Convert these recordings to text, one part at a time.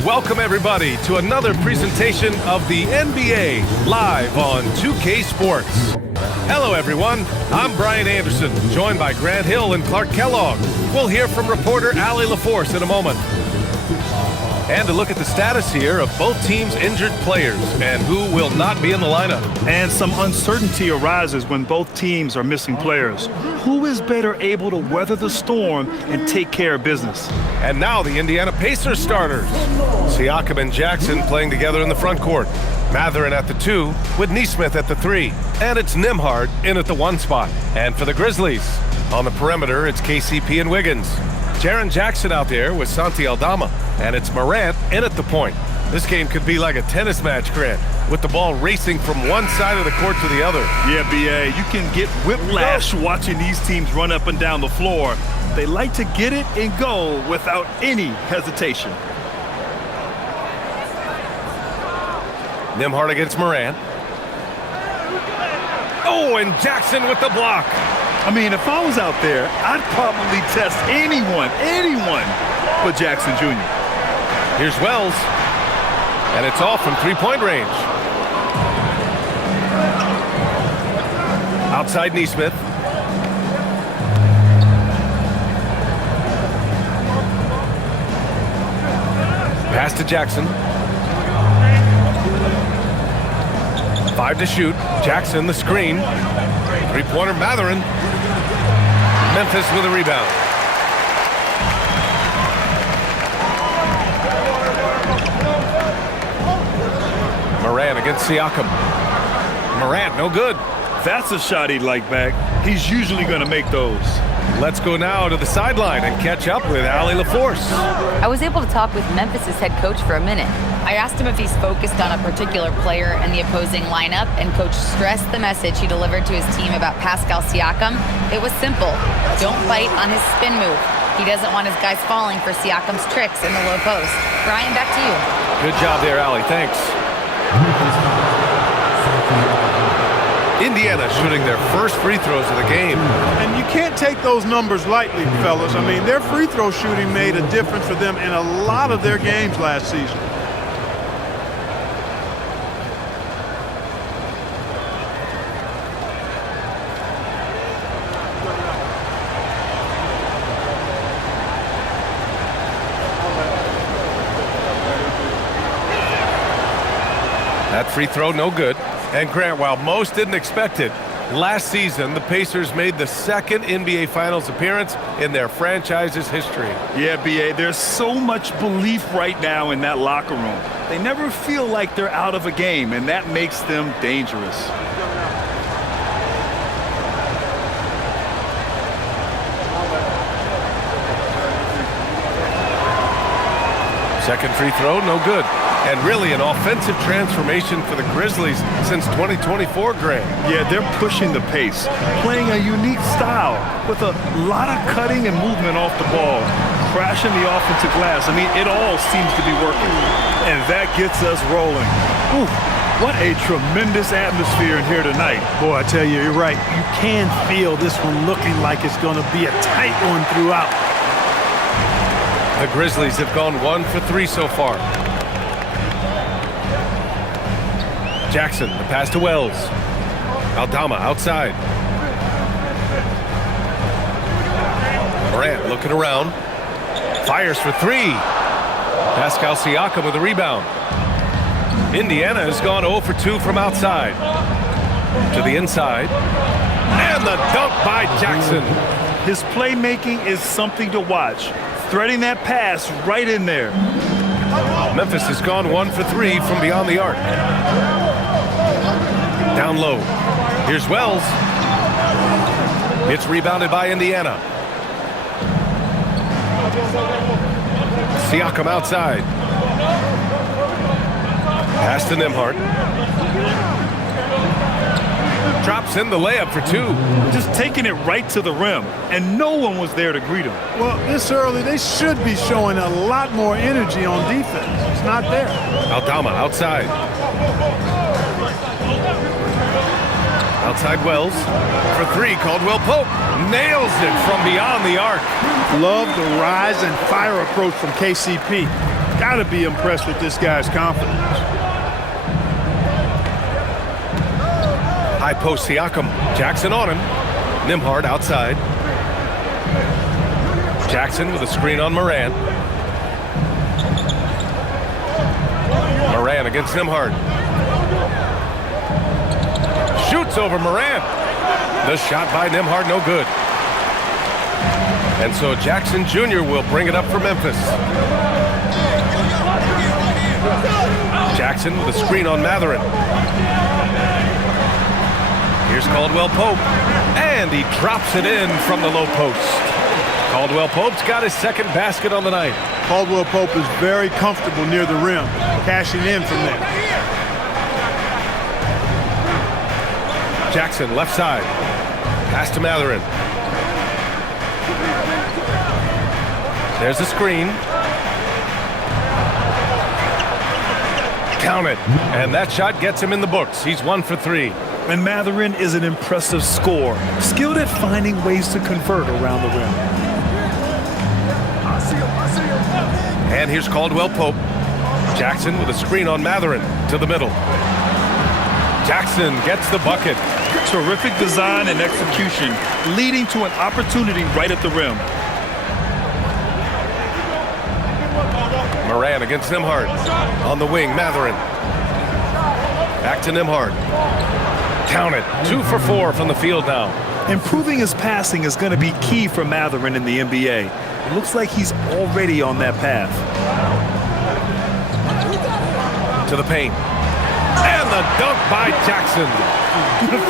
Welcome, everybody, to another presentation of the NBA live on 2K Sports. Hello, everyone. I'm Brian Anderson, joined by Grant Hill and Clark Kellogg. We'll hear from reporter Allie LaForce in a moment. And to look at the status here of both teams' injured players and who will not be in the lineup. And some uncertainty arises when both teams are missing players. Who is better able to weather the storm and take care of business? And now the Indiana Pacers starters. Siakam and Jackson playing together in the front court. Mathurin at the 2 with Nesmith at the 3. And it's Nembhard in at the 1 spot. And for the Grizzlies, on the perimeter, it's KCP and Wiggins. Jaren Jackson out there with Santi Aldama. And it's Morant in at the point. This game could be like a tennis match, Grant, with the ball racing from one side of the court to the other. Yeah, B.A., you can get whiplash watching these teams run up and down the floor. They like to get it and go without any hesitation. Nembhard against Morant. Oh, and Jackson with the block. I mean, if I was out there, I'd probably test anyone but Jackson Jr. Here's Wells. And it's off from three-point range. Outside Nesmith. Pass to Jackson. 5 to shoot. Jackson the screen. Three-pointer Mathurin. Memphis with a rebound. Morant against Siakam. Morant, no good. That's a shot he'd like back. He's usually going to make those. Let's go now to the sideline and catch up with Allie LaForce. I was able to talk with Memphis's head coach for a minute. I asked him if he's focused on a particular player in the opposing lineup, and coach stressed the message he delivered to his team about Pascal Siakam. It was simple. Don't bite on his spin move. He doesn't want his guys falling for Siakam's tricks in the low post. Brian, back to you. Good job there, Allie. Thanks. Indiana shooting their first free throws of the game. And you can't take those numbers lightly, fellas. I mean, their free throw shooting made a difference for them in a lot of their games last season. That free throw, no good. And Grant, while most didn't expect it, last season the Pacers made the second NBA Finals appearance in their franchise's history. Yeah, B.A., there's so much belief right now in that locker room. They never feel like they're out of a game, and that makes them dangerous. Second free throw, no good. And really an offensive transformation for the Grizzlies since 2024, Grant. Yeah, they're pushing the pace, playing a unique style with a lot of cutting and movement off the ball, crashing the offensive glass. I mean, it all seems to be working. And that gets us rolling. Ooh, what a tremendous atmosphere in here tonight. Boy, I tell you, you're right. You can feel this one looking like it's going to be a tight one throughout. The Grizzlies have gone 1 for 3 so far. Jackson, the pass to Wells. Aldama outside. Morant looking around. Fires for 3. Pascal Siakam with a rebound. Indiana has gone 0 for 2 from outside. To the inside. And the dunk by Jackson. His playmaking is something to watch. Threading that pass right in there. Memphis has gone 1 for 3 from beyond the arc. Down low. Here's Wells. It's rebounded by Indiana. Siakam outside. Pass to Nembhard. Drops in the layup for 2. Just taking it right to the rim, and no one was there to greet him. Well, this early, they should be showing a lot more energy on defense. It's not there. Aldama outside. Outside Wells. For 3, Caldwell Pope. Nails it from beyond the arc. Love the rise and fire approach from KCP. Got to be impressed with this guy's confidence. High post Siakam. Jackson on him. Nembhard outside. Jackson with a screen on Moran. Moran against Nembhard. Shoots over Moran. The shot by Nembhard, no good. And so Jackson Jr. will bring it up for Memphis. Jackson with a screen on Matherin. Here's Caldwell Pope. And he drops it in from the low post. Caldwell Pope's got his second basket on the night. Caldwell Pope is very comfortable near the rim, cashing in from there. Jackson left side. Pass to Matherin. There's a screen. Count it. And that shot gets him in the books. He's 1 for 3. And Matherin is an impressive scorer, skilled at finding ways to convert around the rim. And here's Caldwell Pope. Jackson with a screen on Matherin to the middle. Jackson gets the bucket. Terrific design and execution, leading to an opportunity right at the rim. Moran against Nembhard. On the wing, Matherin. Back to Nembhard. Count it. 2 for 4 from the field now. Improving his passing is going to be key for Matherin in the NBA. It looks like he's already on that path. To the paint. And the dunk by Jackson.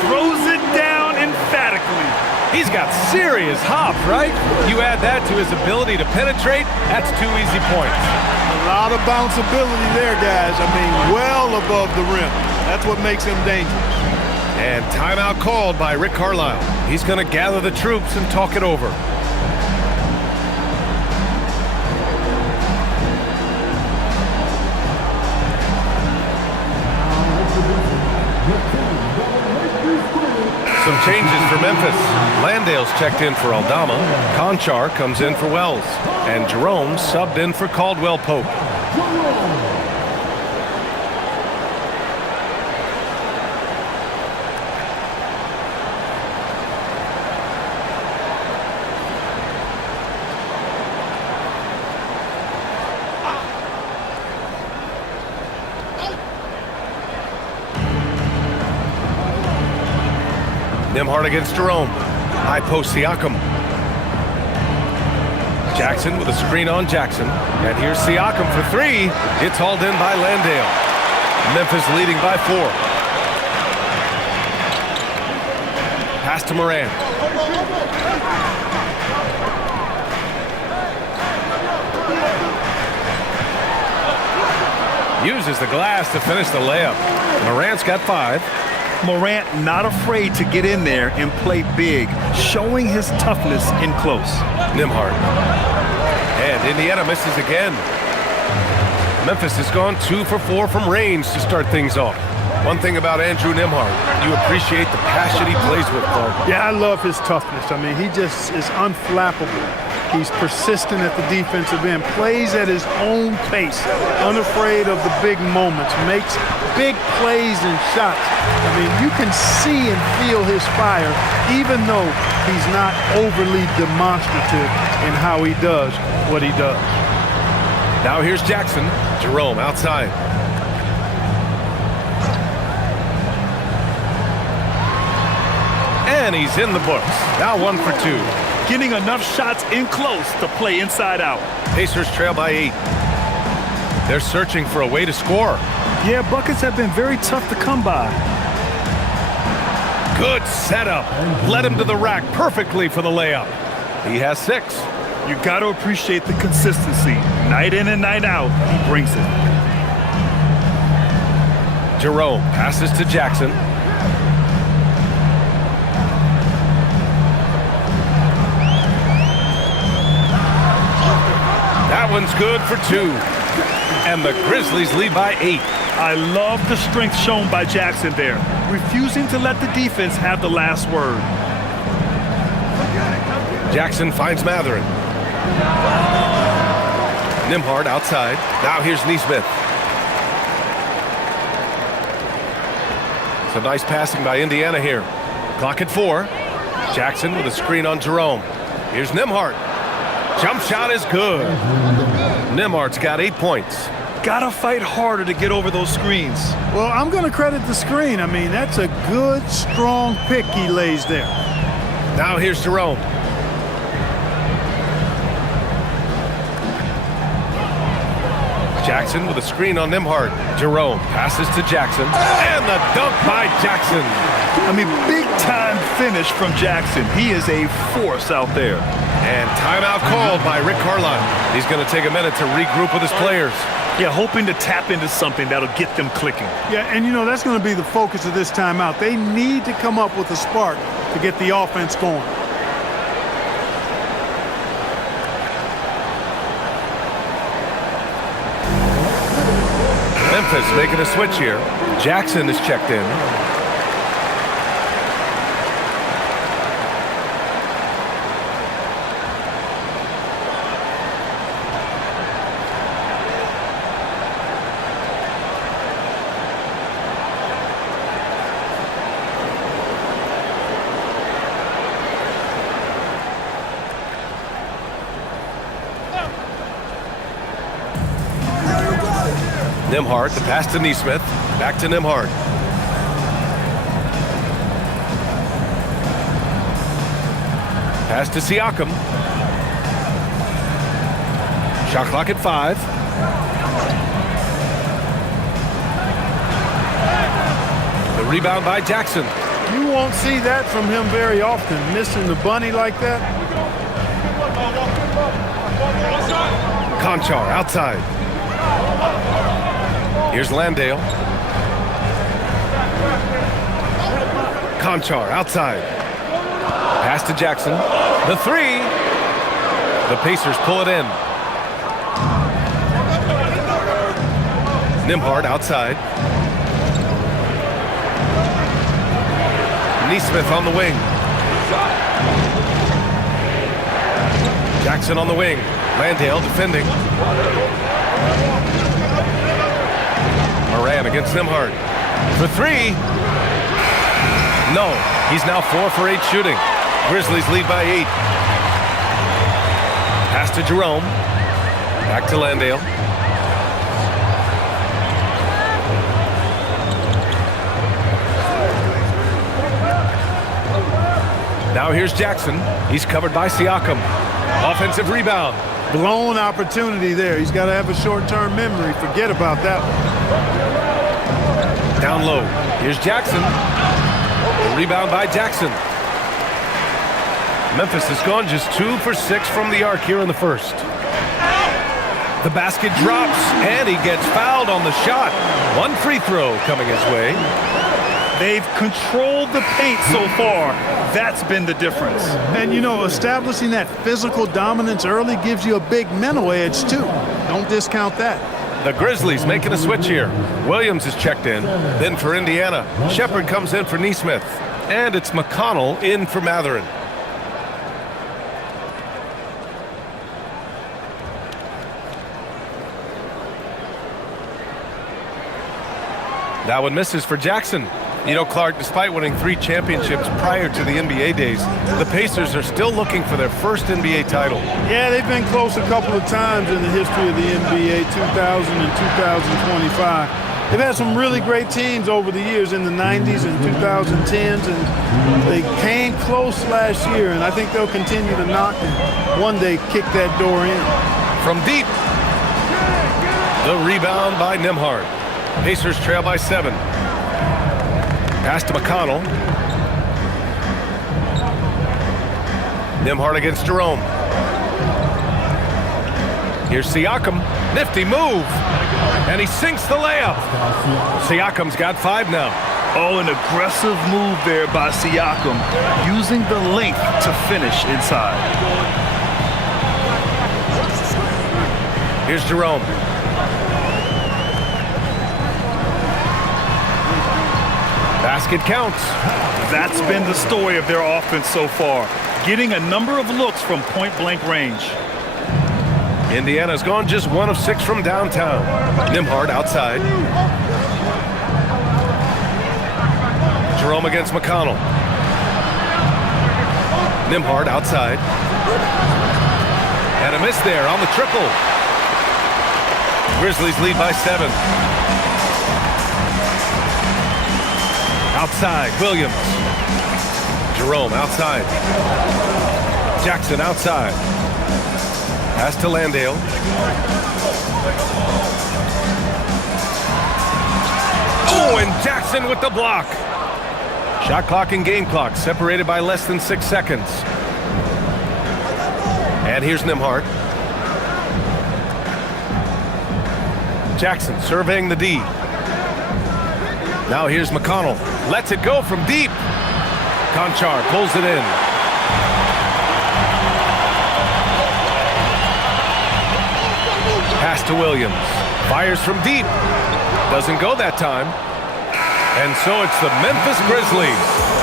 Throws it down emphatically. He's got serious hop, right? You add that to his ability to penetrate, that's 2 easy points. A lot of bounceability there, guys. I mean, well above the rim. That's what makes him dangerous. And timeout called by Rick Carlisle. He's going to gather the troops and talk it over. Some changes for Memphis. Landale's checked in for Aldama. Conchar comes in for Wells. And Jerome subbed in for Caldwell Pope. Nembhard against Jerome. High post Siakam. Jackson with a screen on Jackson. And here's Siakam for 3. It's hauled in by Landale. Memphis leading by 4. Pass to Moran. Uses the glass to finish the layup. Morant's got 5. Morant not afraid to get in there and play big, showing his toughness in close. Nembhard. And Indiana misses again. Memphis has gone 2 for 4 from range to start things off. One thing about Andrew Nembhard, you appreciate the passion he plays with, Clark. Yeah, I love his toughness. I mean, he just is unflappable. He's persistent at the defensive end, plays at his own pace, unafraid of the big moments, makes big plays and shots. I mean, you can see and feel his fire, even though he's not overly demonstrative in how he does what he does. Now here's Jackson. Jerome outside. And he's in the books. Now 1 for 2. Getting enough shots in close to play inside out. Pacers trail by 8. They're searching for a way to score. Yeah, buckets have been very tough to come by. Good setup. Led him to the rack perfectly for the layup. He has 6. You got to appreciate the consistency. Night in and night out, he brings it. Jerome passes to Jackson. That one's good for 2. And the Grizzlies lead by 8. I love the strength shown by Jackson there, refusing to let the defense have the last word. Jackson finds Matherin. Nembhard outside. Now here's Nesmith. So nice passing by Indiana here. Clock at 4. Jackson with a screen on Jerome. Here's Nembhard. Jump shot is good. Nembhard's got 8 points. Gotta fight harder to get over those screens. Well, I'm going to credit the screen. I mean, that's a good, strong pick he lays there. Now here's Jerome. Jackson with a screen on Nembhard. Jerome passes to Jackson. And the dunk by Jackson. I mean, big-time finish from Jackson. He is a force out there. And timeout called by Rick Carlisle. He's going to take a minute to regroup with his players. Yeah, hoping to tap into something that'll get them clicking. Yeah, and you know, that's going to be the focus of this timeout. They need to come up with a spark to get the offense going. Memphis making a switch here. Jackson is checked in. Nembhard, the pass to Nesmith. Back to Nembhard. Pass to Siakam. Shot clock at 5. The rebound by Jackson. You won't see that from him very often, missing the bunny like that. Conchar outside. Here's Landale. Conchar outside. Pass to Jackson. The 3. The Pacers pull it in. Nembhard outside. Nesmith on the wing. Jackson on the wing. Landale defending. Moran against Nembhard. For 3. No. He's now 4 for 8 shooting. Grizzlies lead by 8. Pass to Jerome. Back to Landale. Now here's Jackson. He's covered by Siakam. Offensive rebound. Blown opportunity there. He's got to have a short-term memory. Forget about that one. Down low. Here's Jackson. Rebound by Jackson. Memphis has gone just 2 for 6 from the arc here in the first. The basket drops, and he gets fouled on the shot. 1 free throw coming his way. They've controlled the paint so far. That's been the difference. And, you know, establishing that physical dominance early gives you a big mental edge, too. Don't discount that. The Grizzlies making a switch here. Williams is checked in. Then for Indiana, Shepard comes in for Nesmith. And it's McConnell in for Matherin. That one misses for Jackson. You know, Clark, despite winning 3 championships prior to the NBA days, the Pacers are still looking for their first NBA title. Yeah, they've been close a couple of times in the history of the NBA, 2000 and 2025. They've had some really great teams over the years in the 90s and 2010s, and they came close last year, and I think they'll continue to knock and one day kick that door in. From deep, the rebound by Nembhard. Pacers trail by 7. Pass to McConnell. Nembhard against Jerome. Here's Siakam. Nifty move. And he sinks the layup. Siakam's got 5 now. Oh, an aggressive move there by Siakam, using the length to finish inside. Here's Jerome. Basket counts. That's been the story of their offense so far, getting a number of looks from point-blank range. Indiana's gone just 1 of 6 from downtown. Nembhard outside. Jerome against McConnell. Nembhard outside. And a miss there on the triple. Grizzlies lead by 7. Outside, Williams. Jerome outside. Jackson outside. Pass to Landale. Oh, and Jackson with the block. Shot clock and game clock separated by less than 6 seconds. And here's Nembhard. Jackson surveying the D. Now here's McConnell. Lets it go from deep. Conchar pulls it in. Pass to Williams. Fires from deep. Doesn't go that time. And so it's the Memphis Grizzlies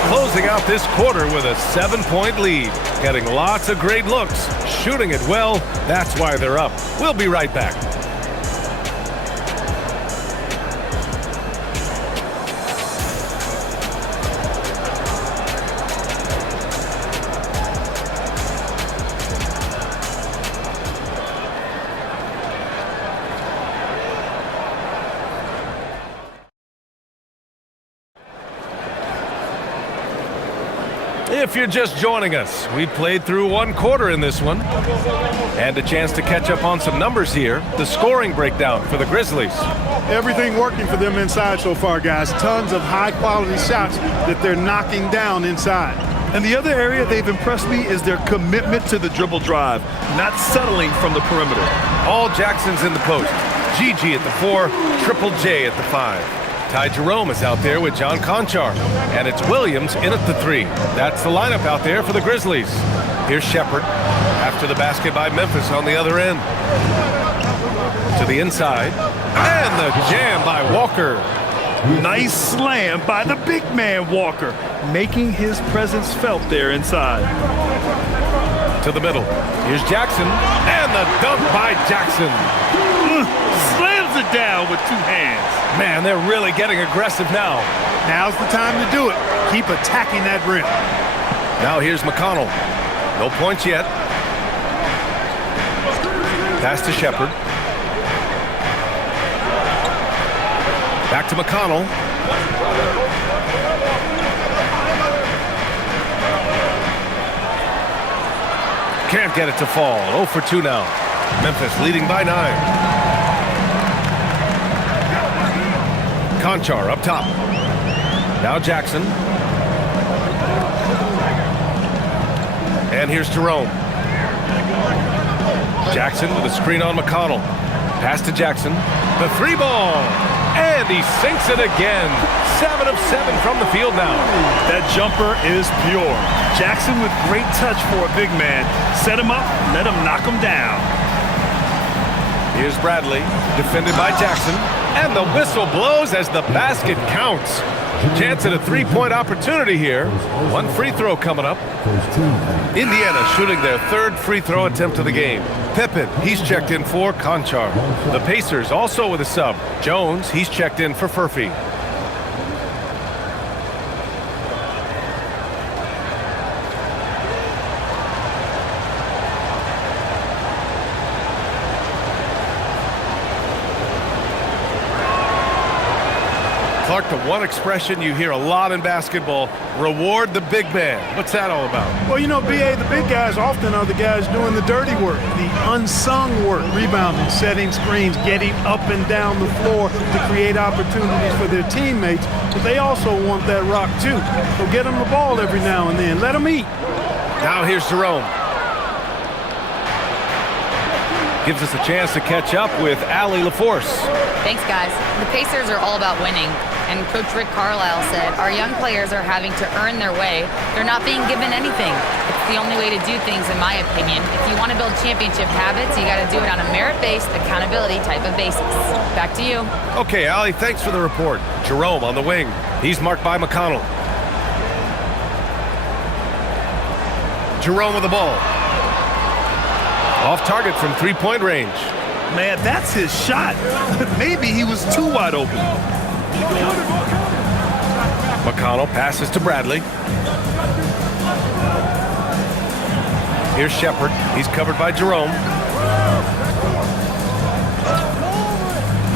closing out this quarter with a 7-point lead. Getting lots of great looks. Shooting it well. That's why they're up. We'll be right back. If you're just joining us, we played through 1 quarter in this one. And a chance to catch up on some numbers here. The scoring breakdown for the Grizzlies. Everything working for them inside so far, guys. Tons of high-quality shots that they're knocking down inside. And the other area they've impressed me is their commitment to the dribble drive, not settling from the perimeter. All Jackson's in the post. Gigi at the 4, Triple J at the 5. Ty Jerome is out there with John Conchar. And it's Williams in at the 3. That's the lineup out there for the Grizzlies. Here's Shepherd after the basket by Memphis on the other end. To the inside. And the jam by Walker. Nice slam by the big man Walker, making his presence felt there inside. To the middle. Here's Jackson. And the dunk by Jackson. Slams it down with 2 hands. Man, they're really getting aggressive now. Now's the time to do it. Keep attacking that rim. Now here's McConnell. No points yet. Pass to Shepherd. Back to McConnell. Can't get it to fall. 0 for 2 now. Memphis leading by 9. Conchar up top. Now Jackson. And here's Jerome. Jackson with a screen on McConnell. Pass to Jackson. The 3 ball. And he sinks it again. 7 of 7 from the field now. That jumper is pure. Jackson with great touch for a big man. Set him up, let him knock him down. Here's Bradley, defended by Jackson. And the whistle blows as the basket counts. Chance at a 3-point opportunity here. 1 free throw coming up. Indiana shooting their 3rd free throw attempt of the game. Pippen, he's checked in for Conchar. The Pacers also with a sub. Jones, he's checked in for Furphy. Clark, the one expression you hear a lot in basketball, reward the big man. What's that all about? Well, you know, B.A., the big guys often are the guys doing the dirty work, the unsung work, rebounding, setting screens, getting up and down the floor to create opportunities for their teammates. But they also want that rock, too. So get them the ball every now and then. Let them eat. Now here's Jerome. Gives us a chance to catch up with Allie LaForce. Thanks, guys. The Pacers are all about winning. And Coach Rick Carlisle said, our young players are having to earn their way. They're not being given anything. It's the only way to do things, in my opinion. If you want to build championship habits, you got to do it on a merit-based, accountability type of basis. Back to you. Okay, Allie, thanks for the report. Jerome on the wing. He's marked by McConnell. Jerome with the ball. Off target from three-point range. Man, that's his shot. Maybe he was too wide open. McConnell passes to Bradley. Here's Shepard. He's covered by Jerome.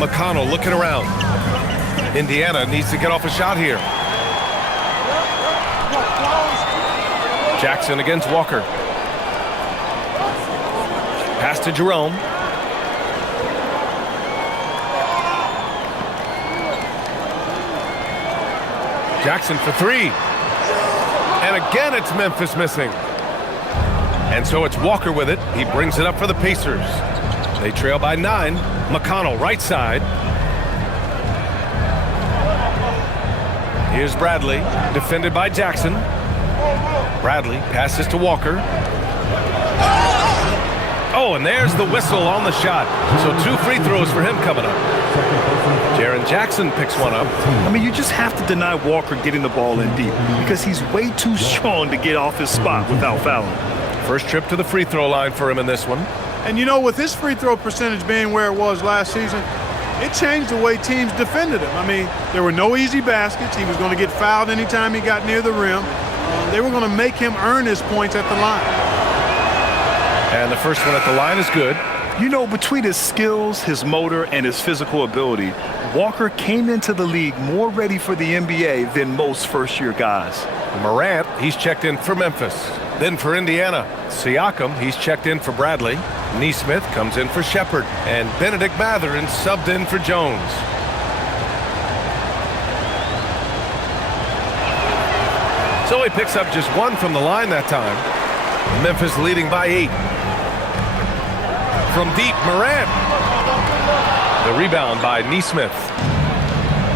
McConnell looking around. Indiana needs to get off a shot here. Jackson against Walker. Pass to Jerome. Jackson for three. And again, it's Memphis missing. And so it's Walker with it. He brings it up for the Pacers. They trail by 9. McConnell right side. Here's Bradley, defended by Jackson. Bradley passes to Walker. Oh, and there's the whistle on the shot. So 2 free throws for him coming up. Jaren Jackson picks one up. I mean, you just have to deny Walker getting the ball in deep because he's way too strong to get off his spot without fouling. First trip to the free throw line for him in this one. And you know, with his free throw percentage being where it was last season, it changed the way teams defended him. I mean, there were no easy baskets. He was going to get fouled anytime he got near the rim. They were going to make him earn his points at the line. And the first one at the line is good. You know, between his skills, his motor, and his physical ability, Walker came into the league more ready for the NBA than most first-year guys. Morant, he's checked in for Memphis. Then for Indiana, Siakam, he's checked in for Bradley. Nesmith comes in for Shepard. And Benedict Mathurin subbed in for Jones. So he picks up just 1 from the line that time. Memphis leading by 8. From deep, Morant. The rebound by Nesmith.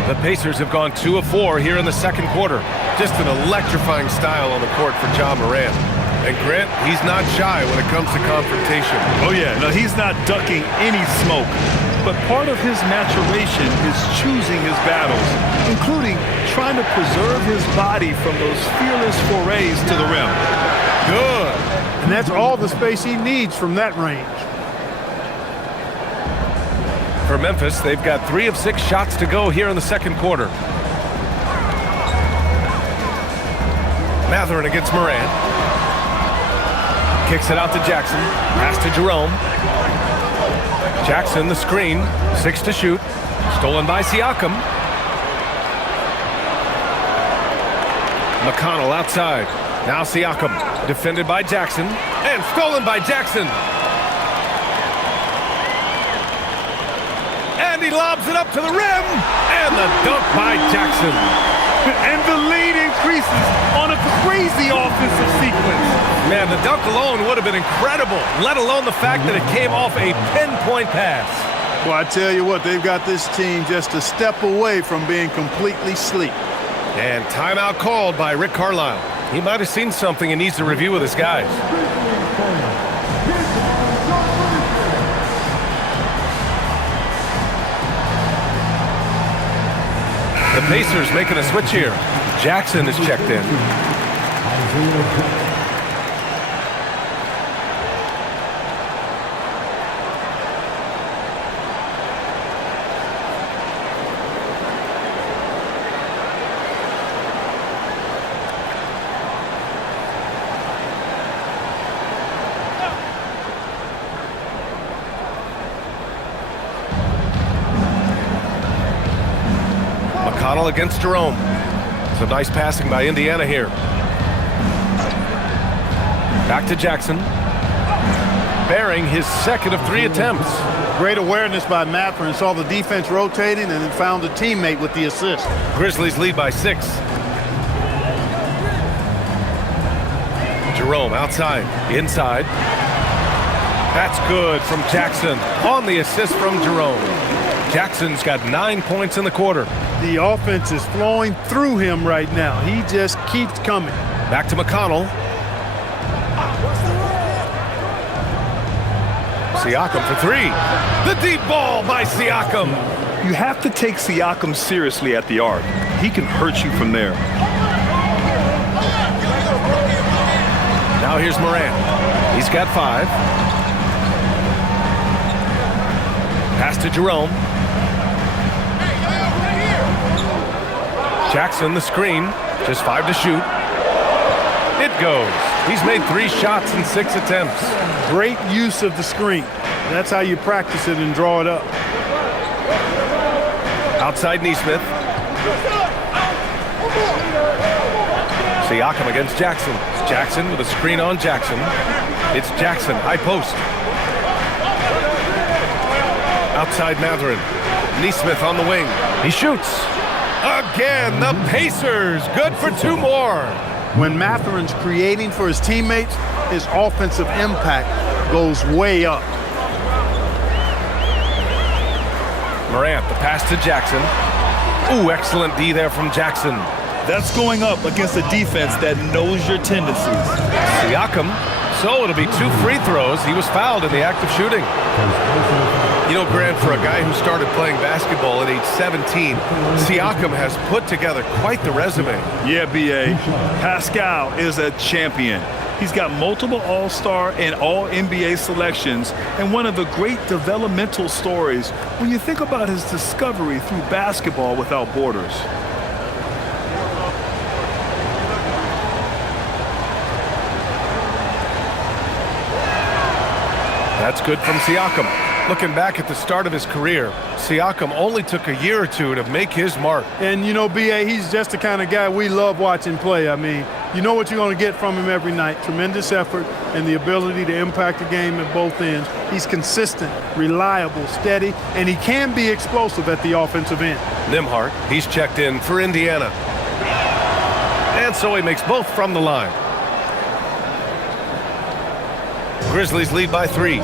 The Pacers have gone 2 of 4 here in the second quarter. Just an electrifying style on the court for Ja Morant. And Grant, he's not shy when it comes to confrontation. Oh yeah, no, he's not ducking any smoke. But part of his maturation is choosing his battles, including trying to preserve his body from those fearless forays to the rim. Good. And that's all the space he needs from that range. For Memphis, they've got 3 of 6 shots to go here in the second quarter. Mathurin against Morant. Kicks it out to Jackson. Pass to Jerome. Jackson, the screen. 6 to shoot. Stolen by Siakam. McConnell outside. Now Siakam. Defended by Jackson. And stolen by Jackson. And he lobs it up to the rim. And the dunk by Jackson. And the lead increases on a crazy offensive sequence. Man, the dunk alone would have been incredible, let alone the fact that it came off a pinpoint pass. Well, I tell you what, they've got this team just a step away from being completely asleep. And timeout called by Rick Carlisle. He might have seen something and needs to review with his guys. The Pacers making a switch here. Jackson is checked in. McConnell against Jerome. Some nice passing by Indiana here. Back to Jackson. Bearing his second of 3 attempts. Great awareness by Mathurin. Saw the defense rotating and then found a teammate with the assist. Grizzlies lead by 6. Jerome outside, inside. That's good from Jackson on the assist from Jerome. Jackson's got 9 points in the quarter. The offense is flowing through him right now. He just keeps coming. Back to McConnell. Siakam for 3. The deep ball by Siakam. You have to take Siakam seriously at the arc. He can hurt you from there. Now here's Morant. He's got 5. Pass to Jerome. Jackson, the screen. Just 5 to shoot. It goes. He's made 3 shots in 6 attempts. Great use of the screen. That's how you practice it and draw it up. Outside Nesmith. Siakam against Jackson. Jackson with a screen on Jackson. It's Jackson, high post. Outside Mathurin. Nesmith on the wing. He shoots. Again, the Pacers. Good for 2 more. When Mathurin's creating for his teammates, his offensive impact goes way up. Morant, the pass to Jackson. Ooh, excellent D there from Jackson. That's going up against a defense that knows your tendencies. Siakam. So it'll be 2 free throws. He was fouled in the act of shooting. You know, Grant, for a guy who started playing basketball at age 17, Siakam has put together quite the resume. Yeah, B.A. Pascal is a champion. He's got multiple All-Star and All-NBA selections, and one of the great developmental stories when you think about his discovery through basketball without borders. That's good from Siakam. Looking back at the start of his career, Siakam only took a year or 2 to make his mark. And, you know, B.A., he's just the kind of guy we love watching play. I mean, you know what you're going to get from him every night. Tremendous effort and the ability to impact the game at both ends. He's consistent, reliable, steady, and he can be explosive at the offensive end. Nembhard, he's checked in for Indiana. And so he makes both from the line. Grizzlies lead by 3.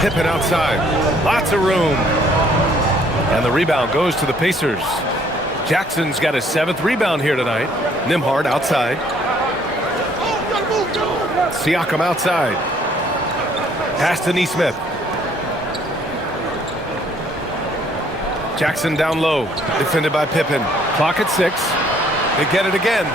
Pippen outside. Lots of room. And the rebound goes to the Pacers. Jackson's got his 7th rebound here tonight. Nembhard outside. Siakam outside. Pass to Nesmith. Jackson down low. Defended by Pippen. Clock at 6. They get it again.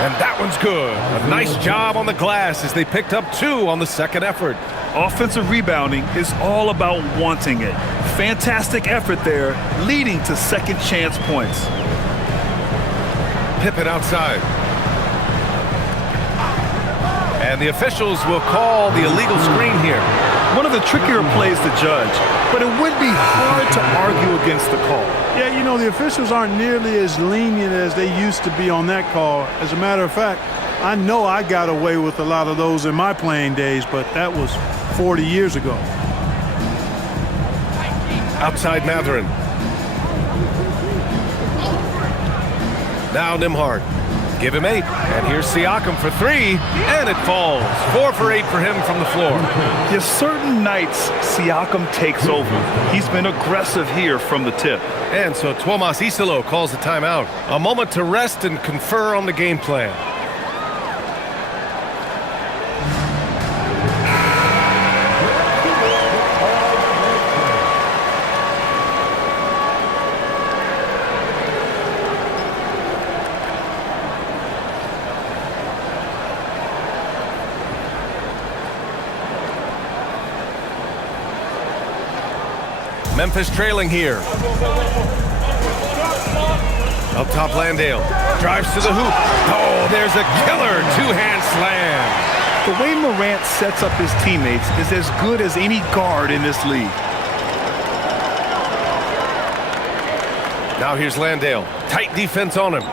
And that one's good. A nice job on the glass as they picked up 2 on the second effort. Offensive rebounding is all about wanting it. Fantastic effort there, leading to second chance points. Pippen outside. And the officials will call the illegal screen here. One of the trickier plays to judge, but it would be hard to argue against the call. Yeah, you know, the officials aren't nearly as lenient as they used to be on that call. As a matter of fact, I know I got away with a lot of those in my playing days, but that was 40 years ago. Outside Mathurin. Now Nembhard. Give him 8. And here's Siakam for 3. And it falls. 4 for 8 for him from the floor. There's certain nights Siakam takes over. He's been aggressive here from the tip. And so Tuomas Isalo calls the timeout. A moment to rest and confer on the game plan. Memphis trailing here. Up top, Landale. Drives to the hoop. Oh, there's a killer 2-hand slam. The way Morant sets up his teammates is as good as any guard in this league. Now here's Landale. Tight defense on him.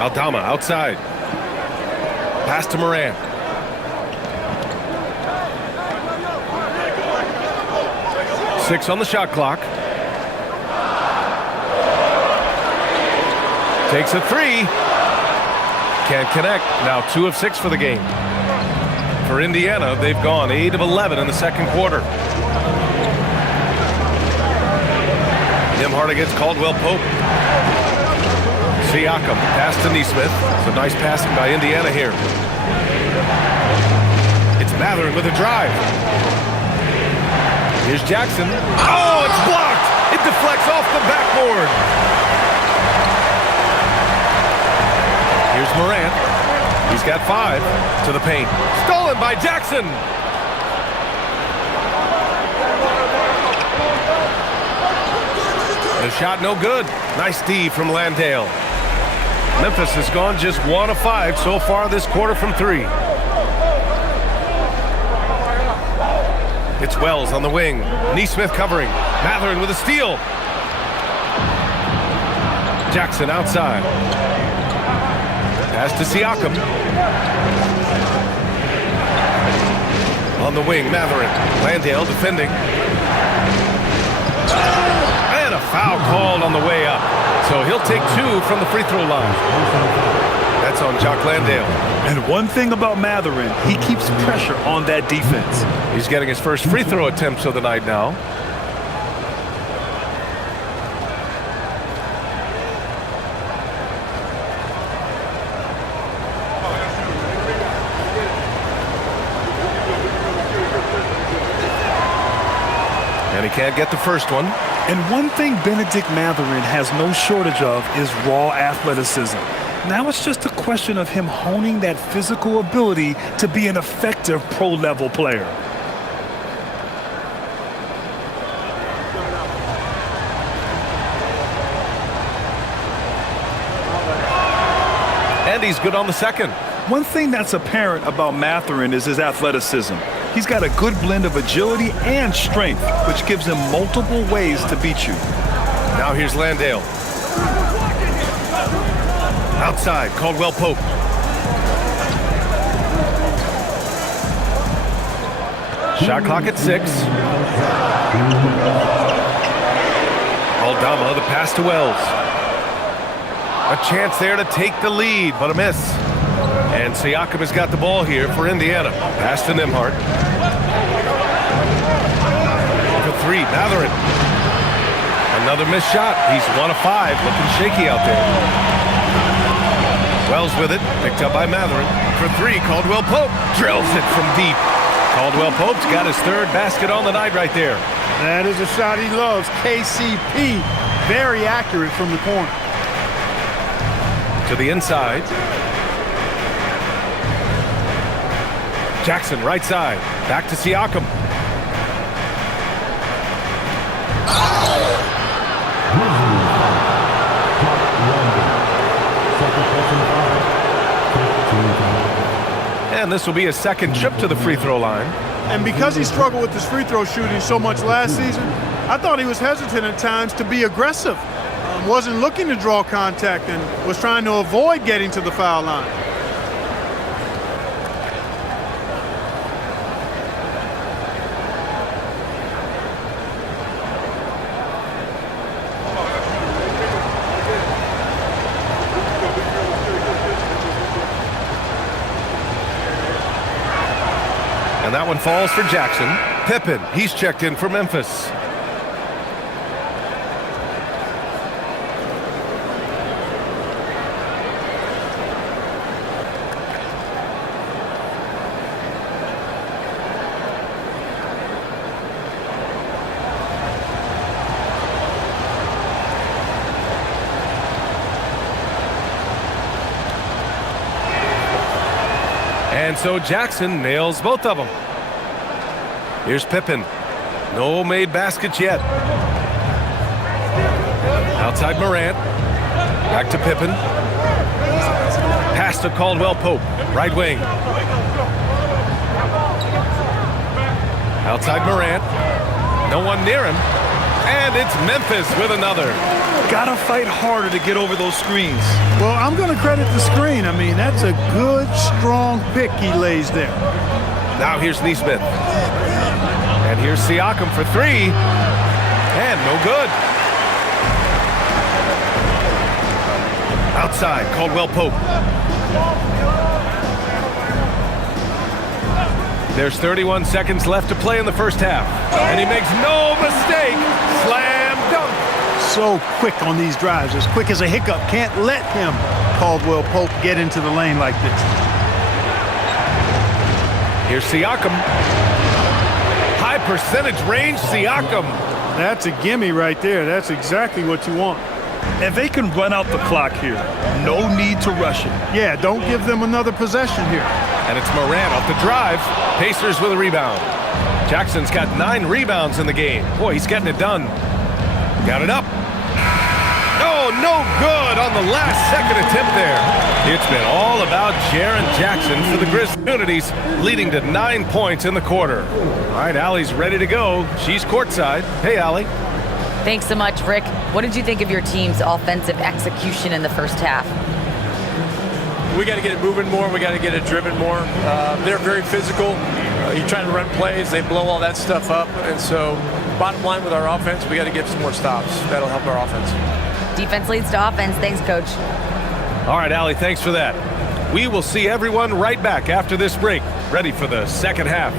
Aldama outside. Pass to Morant. Six on the shot clock. Takes a 3. Can't connect. Now 2 of 6 for the game. For Indiana, they've gone 8 of 11 in the second quarter. Nembhard against Caldwell-Pope. Siakam, pass to Nesmith. It's a nice passing by Indiana here. It's Mathurin with a drive. Here's Jackson. Oh, it's blocked! It deflects off the backboard. Here's Morant. He's got 5 to the paint. Stolen by Jackson. The shot no good. Nice D from Landale. Memphis has gone just 1 of 5 so far this quarter from 3. It's Wells on the wing. Neesmith covering. Matherin with a steal. Jackson outside. Pass to Siakam. On the wing, Matherin. Landale defending. And a foul called on the way up. So he'll take 2 from the free throw line. That's on Jock Landale. And one thing about Matherin, he keeps pressure on that defense. He's getting his first free throw attempts of the night now. And he can't get the first one. And one thing Benedict Matherin has no shortage of is raw athleticism. Now it's just a question of him honing that physical ability to be an effective pro-level player. And he's good on the second. One thing that's apparent about Matherin is his athleticism. He's got a good blend of agility and strength, which gives him multiple ways to beat you. Now here's Landale. Outside, Caldwell Pope. Shot clock at 6. Aldama, the pass to Wells. A chance there to take the lead, but a miss. And Siakam has got the ball here for Indiana. Pass to Nembhard. For 3, Matherin. Another missed shot. He's 1 of 5, looking shaky out there. Wells with it, picked up by Matherin. For 3, Caldwell Pope drills it from deep. Caldwell Pope's got his 3rd basket on the night right there. That is a shot he loves. KCP, very accurate from the corner. To the inside. Jackson, right side. Back to Siakam. And this will be his 2nd trip to the free throw line. And because he struggled with his free throw shooting so much last season, I thought he was hesitant at times to be aggressive. Wasn't looking to draw contact and was trying to avoid getting to the foul line. And that one falls for Jackson. Pippen, he's checked in for Memphis. And so Jackson nails both of them. Here's Pippen. No made baskets yet. Outside Morant. Back to Pippen. Pass to Caldwell Pope. Right wing. Outside Morant. No one near him. And it's Memphis with another. Gotta fight harder to get over those screens. Well, I'm going to credit the screen. I mean, that's a good, strong pick he lays there. Now here's Neesmith. And here's Siakam for 3. And no good. Outside, Caldwell Pope. There's 31 seconds left to play in the first half. And he makes no mistake. Slam dunk. So quick on these drives, as quick as a hiccup. Can't let him, Caldwell Pope, get into the lane like this. Here's Siakam. High percentage range, Siakam. That's a gimme right there. That's exactly what you want. And they can run out the clock here. No need to rush it. Yeah, don't give them another possession here. And it's Morant off the drive. Pacers with a rebound. Jackson's got 9 rebounds in the game. Boy, he's getting it done. Got it up. Oh, no good on the last second attempt there. It's been all about Jaren Jackson for the Grizzlies, leading to 9 points in the quarter. All right, Allie's ready to go. She's courtside. Hey, Allie. Thanks so much, Rick. What did you think of your team's offensive execution in the first half? We got to get it moving more. We got to get it driven more. They're very physical. You're trying to run plays. They blow all that stuff up. And so bottom line with our offense, we got to get some more stops. That'll help our offense. Defense leads to offense. Thanks, Coach. All right, Allie, thanks for that. We will see everyone right back after this break, ready for the second half.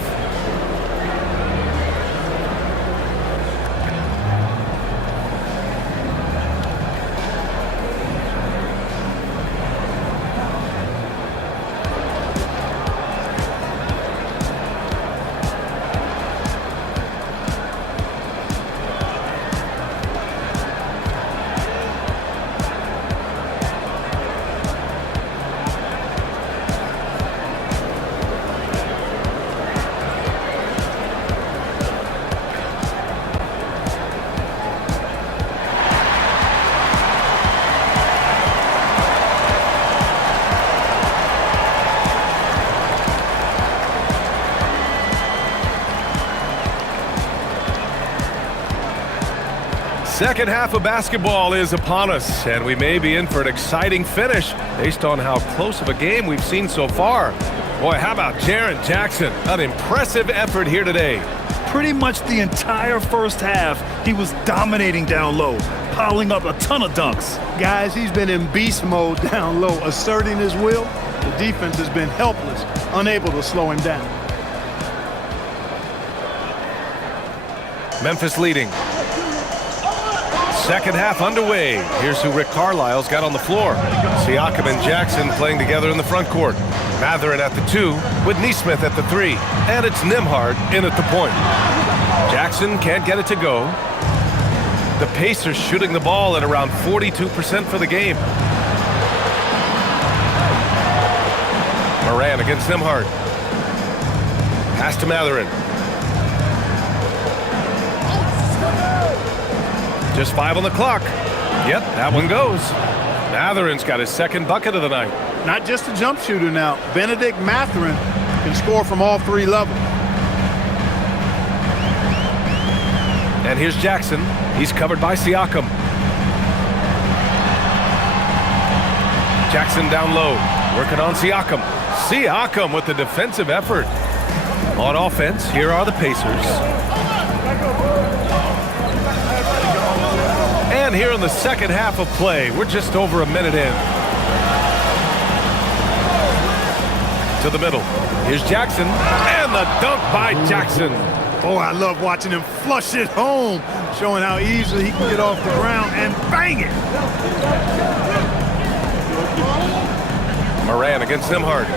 Second half of basketball is upon us, and we may be in for an exciting finish based on how close of a game we've seen so far. Boy, how about Jaren Jackson? An impressive effort here today. Pretty much the entire first half, he was dominating down low, piling up a ton of dunks. Guys, he's been in beast mode down low, asserting his will. The defense has been helpless, unable to slow him down. Memphis leading. Second half underway. Here's who Rick Carlisle's got on the floor. Siakam and Jackson playing together in the front court. Matherin at the 2 with Neesmith at the 3. And it's Nembhard in at the point. Jackson can't get it to go. The Pacers shooting the ball at around 42% for the game. Moran against Nembhard. Pass to Matherin. Just 5 on the clock. Yep, that one goes. Matherin's got his second bucket of the night. Not just a jump shooter now. Benedict Matherin can score from all 3 levels. And here's Jackson. He's covered by Siakam. Jackson down low, working on Siakam. Siakam with the defensive effort. On offense, here are the Pacers. And here in the second half of play, we're just over a minute in. To the middle. Here's Jackson. And the dunk by Jackson. Oh, I love watching him flush it home, showing how easily he can get off the ground and bang it. Moran against Nembhard.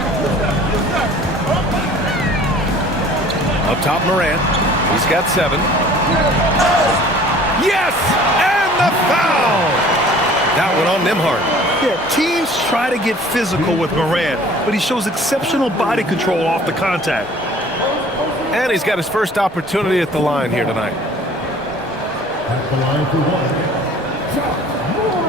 Up top, Moran. He's got 7. Yes! And the foul! That one on Nembhard. Yeah, teams try to get physical with Moran, but he shows exceptional body control off the contact. And he's got his first opportunity at the line here tonight. At the line for 1, shot, Moore.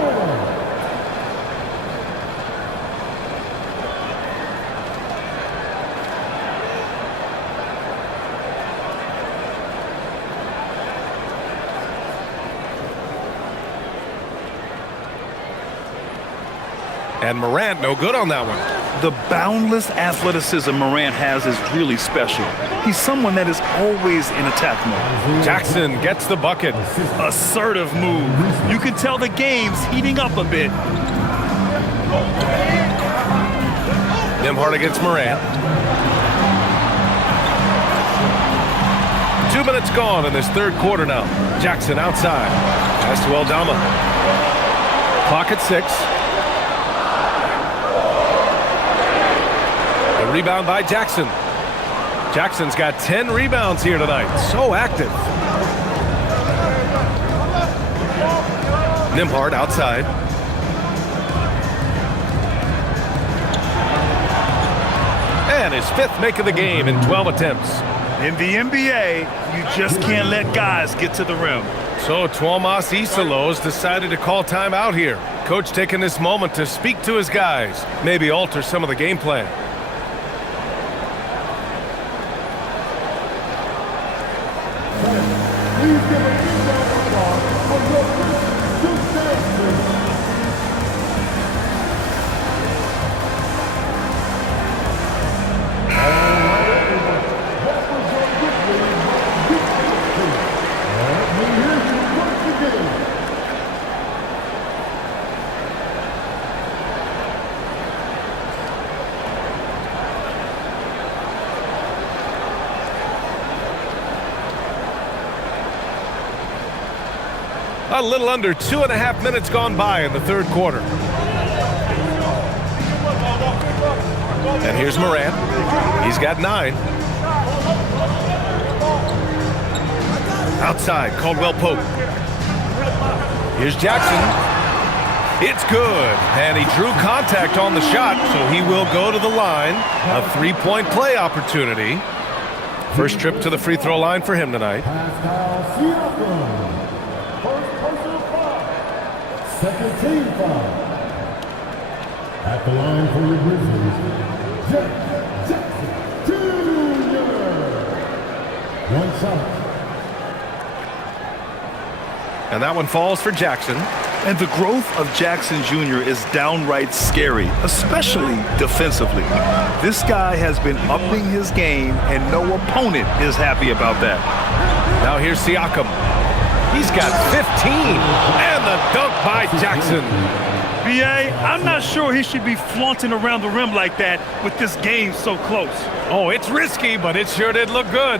And Morant no good on that one. The boundless athleticism Morant has is really special. He's someone that is always in attack mode. Jackson gets the bucket. Assertive move. You can tell the game's heating up a bit. Nembhard against Morant. 2 minutes gone in this third quarter now. Jackson outside. Pass to Aldama. Clock at 6. Rebound by Jackson. Jackson's got 10 rebounds here tonight. So active. Nembhard outside. And his 5th make of the game in 12 attempts. In the NBA, you just can't let guys get to the rim. So Tuomas Isalos decided to call timeout here. Coach taking this moment to speak to his guys, maybe alter some of the game plan. Please give a big round of applause for your Pistons. A little under 2.5 minutes gone by in the third quarter. And here's Morant. He's got 9. Outside, Caldwell Pope. Here's Jackson. It's good. And he drew contact on the shot, so he will go to the line. A 3-point play opportunity. First trip to the free throw line for him tonight. Second team foul. At the line for your Grizzlies, Jackson Jr. One shot. And that one falls for Jackson. And the growth of Jackson Jr. is downright scary, especially defensively. This guy has been upping his game, and no opponent is happy about that. Now here's Siakam. He's got 15, and the dunk by Jackson. B.A., I'm not sure he should be flaunting around the rim like that with this game so close. Oh, it's risky, but it sure did look good.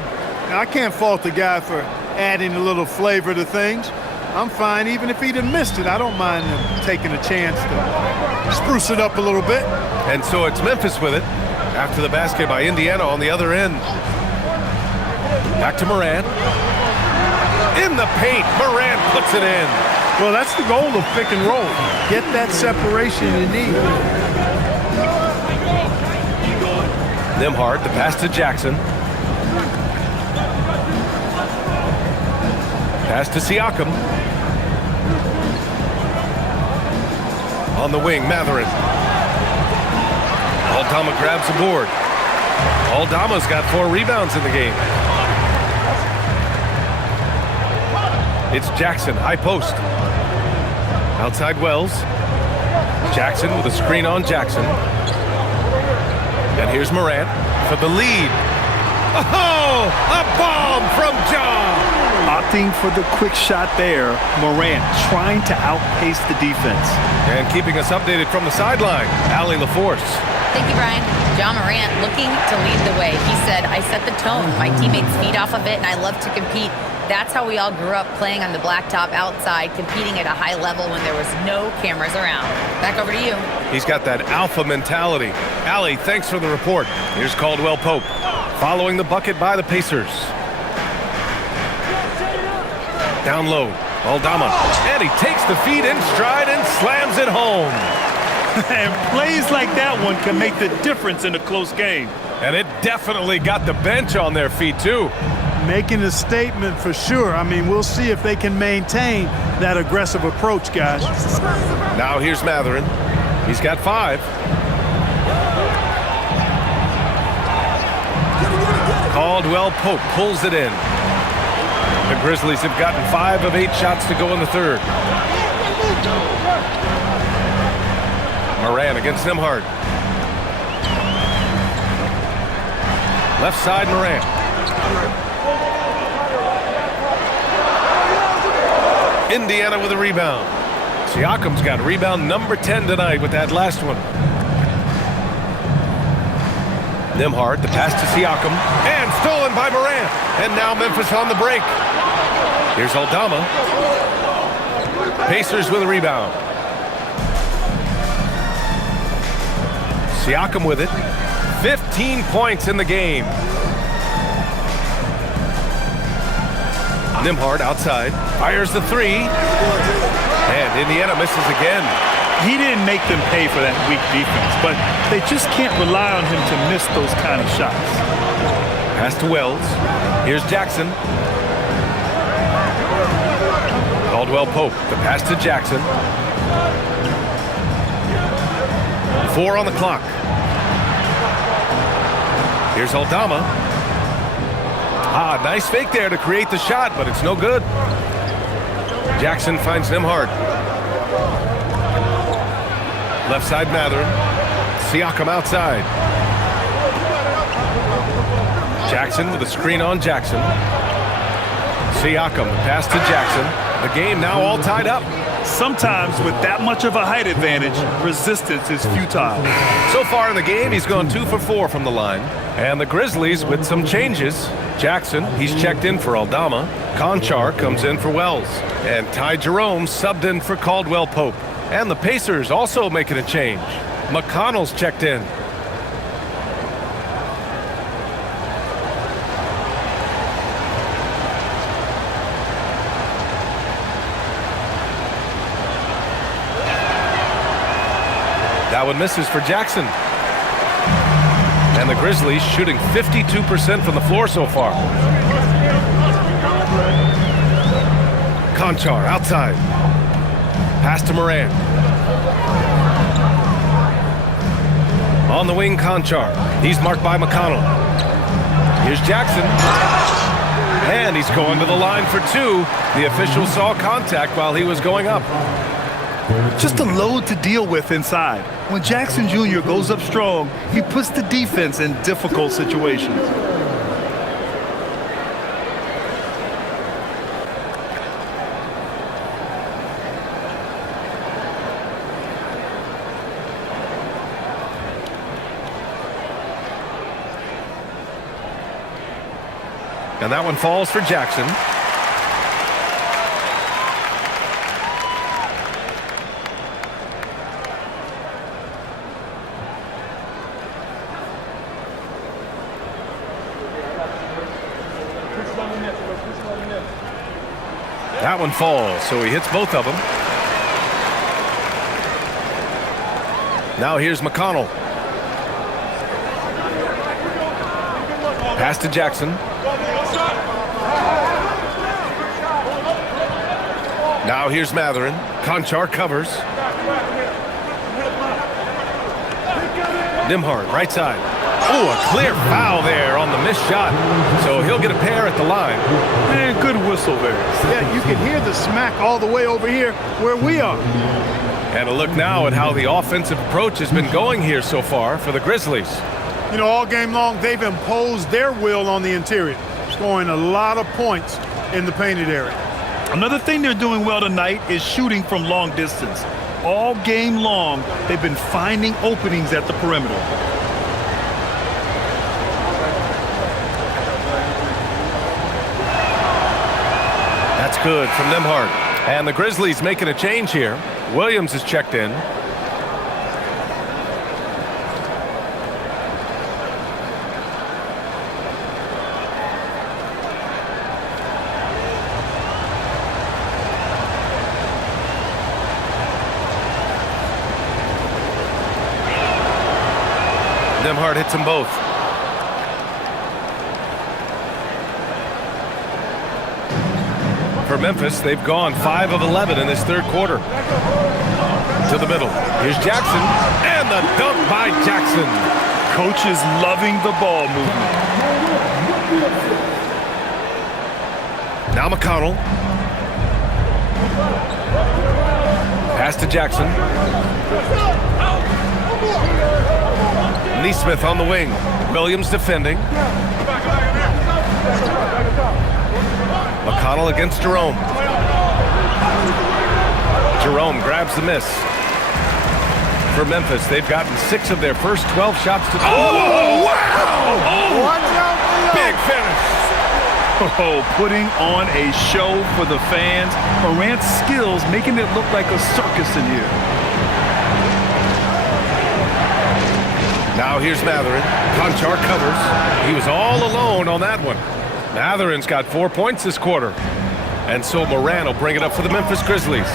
Now, I can't fault the guy for adding a little flavor to things. I'm fine even if he'd have missed it. I don't mind him taking a chance to spruce it up a little bit. And so it's Memphis with it after the basket by Indiana on the other end. Back to Morant. In the paint, Morant puts it in. Well, that's the goal of pick and roll. Get that separation you need. Nembhard, the pass to Jackson. Pass to Siakam. On the wing, Matherin. Aldama grabs the board. Aldama's got 4 rebounds in the game. It's Jackson, high post. Outside Wells. Jackson with a screen on Jackson. And here's Morant for the lead. Oh, a bomb from John. Opting for the quick shot there, Morant trying to outpace the defense. And keeping us updated from the sideline, Allie LaForce. Thank you, Brian. John Morant looking to lead the way. He said, I set the tone. My teammates feed off of it, and I love to compete. That's how we all grew up, playing on the blacktop outside, competing at a high level when there was no cameras around. Back over to you. He's got that alpha mentality. Allie, thanks for the report. Here's Caldwell Pope, following the bucket by the Pacers. Down low, Aldama, and he takes the feed in stride and slams it home. And plays like that one can make the difference in a close game. And it definitely got the bench on their feet, too. Making a statement for sure. I mean, we'll see if they can maintain that aggressive approach, guys. Now here's Matherin. He's got 5. Caldwell Pope pulls it in. The Grizzlies have gotten 5 of 8 shots to go in the third. Morant against Nembhard. Left side, Morant. Indiana with a rebound. Siakam's got rebound number 10 tonight with that last one. Nembhard, the pass to Siakam, and stolen by Morant. And now Memphis on the break. Here's Aldama. Pacers with a rebound. Siakam with it. 15 points in the game. Nembhard outside, fires the 3, and Indiana misses again. He didn't make them pay for that weak defense, but they just can't rely on him to miss those kind of shots. Pass to Wells. Here's Jackson. Caldwell Pope, the pass to Jackson. 4 on the clock. Here's Aldama. Nice fake there to create the shot, but it's no good. Jackson finds Nembhard. Left side Mathurin. Siakam outside. Jackson with a screen on Jackson. Siakam, the pass to Jackson. The game now all tied up. Sometimes with that much of a height advantage, resistance is futile. So far in the game, he's gone 2 for 4 from the line. And the Grizzlies with some changes. Jackson, he's checked in for Aldama. Conchar comes in for Wells. And Ty Jerome subbed in for Caldwell Pope. And the Pacers also making a change. McConnell's checked in. That one misses for Jackson. And the Grizzlies shooting 52% from the floor so far. Conchar outside. Pass to Moran. On the wing, Conchar. He's marked by McConnell. Here's Jackson. And he's going to the line for 2. The official saw contact while he was going up. Just a load to deal with inside. When Jackson Jr. goes up strong, he puts the defense in difficult situations. And that one falls for Jackson. That one falls, so he hits both of them. Now here's McConnell. Pass to Jackson. Now here's Mathurin. Conchar covers. Nembhard, right side. Oh, a clear foul there on the missed shot. So he'll get a pair at the line. And good whistle there. Yeah, you can hear the smack all the way over here where we are. And a look now at how the offensive approach has been going here so far for the Grizzlies. You know, all game long, they've imposed their will on the interior, scoring a lot of points in the painted area. Another thing they're doing well tonight is shooting from long distance. All game long, they've been finding openings at the perimeter. That's good from Nembhard. And the Grizzlies making a change here. Williams is checked in. Nembhard hits them both. For Memphis, they've gone 5 of 11 in this third quarter. To the middle. Here's Jackson. And the dunk by Jackson. Coach is loving the ball movement. Now McConnell. Pass to Jackson. Nesmith on the wing. Williams defending. McConnell against Jerome. Jerome grabs the miss. For Memphis, they've gotten 6 of their first 12 shots to... Oh, wow! Oh, big finish. Oh, putting on a show for the fans. Morant's skills making it look like a circus in here. Now here's Mathurin. Conchar covers. He was all alone on that one. Mathurin's got 4 points this quarter. And so Moran will bring it up for the Memphis Grizzlies.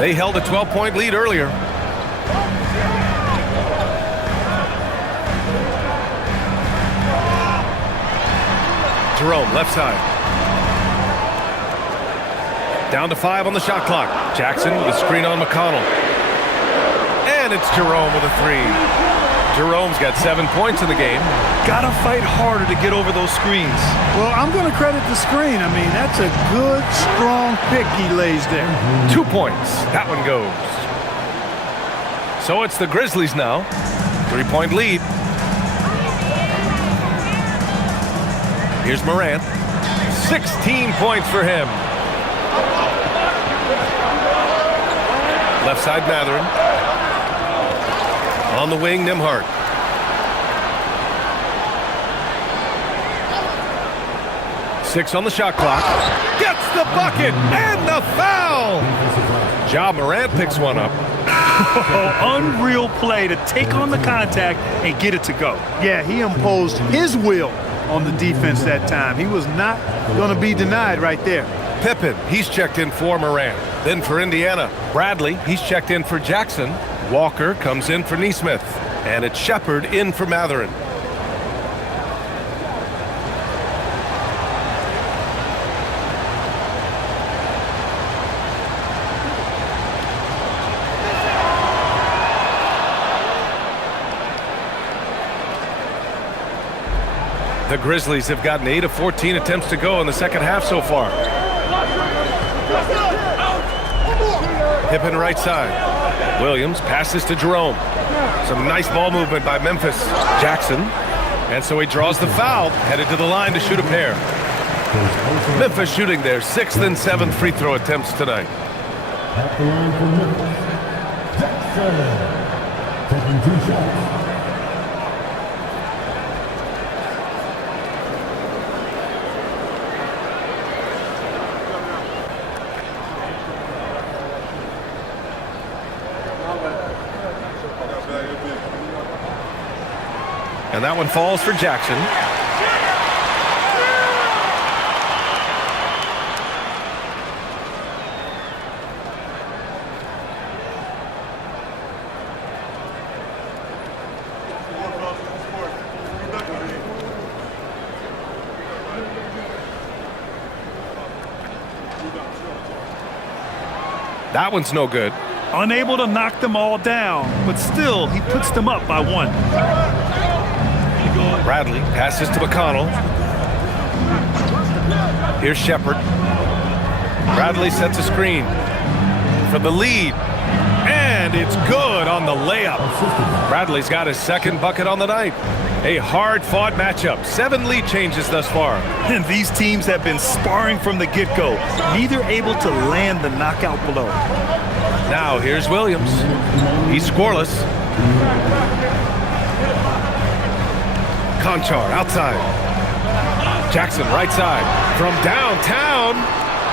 They held a 12-point lead earlier. Jerome, left side. Down to 5 on the shot clock. Jackson with a screen on McConnell. And it's Jerome with a 3. Jerome's got 7 points in the game. Gotta fight harder to get over those screens. Well, I'm going to credit the screen. I mean, that's a good, strong pick he lays there. 2 points. That one goes. So it's the Grizzlies now. 3-point lead. Here's Morant. 16 points for him. Left side, Matherin. On the wing, Nembhard. Six on the shot clock. Gets the bucket and the foul. Ja Morant picks one up. Unreal play to take on the contact and get it to go. Yeah, he imposed his will on the defense that time. He was not going to be denied right there. Pippen, he's checked in for Morant. Then for Indiana, Bradley, he's checked in for Jackson. Walker comes in for Nesmith. And it's Shepard in for Matherin. The Grizzlies have gotten 8 of 14 attempts to go in the second half so far. Pippen right side. Williams passes to Jerome. Some nice ball movement by Memphis. Jackson. And so he draws the foul, headed to the line to shoot a pair. Memphis shooting their 6th and 7th free throw attempts tonight. At the line for Memphis, Jackson. Taking 2 shots. And that one falls for Jackson. That one's no good. Unable to knock them all down, but still, he puts them up by 1. Bradley passes to McConnell. Here's Shepard. Bradley sets a screen for the lead. And it's good on the layup. Bradley's got his 2nd bucket on the night. A hard-fought matchup. 7 lead changes thus far. And these teams have been sparring from the get-go, neither able to land the knockout blow. Now here's Williams. He's scoreless. Conchar outside. Jackson right side. From downtown.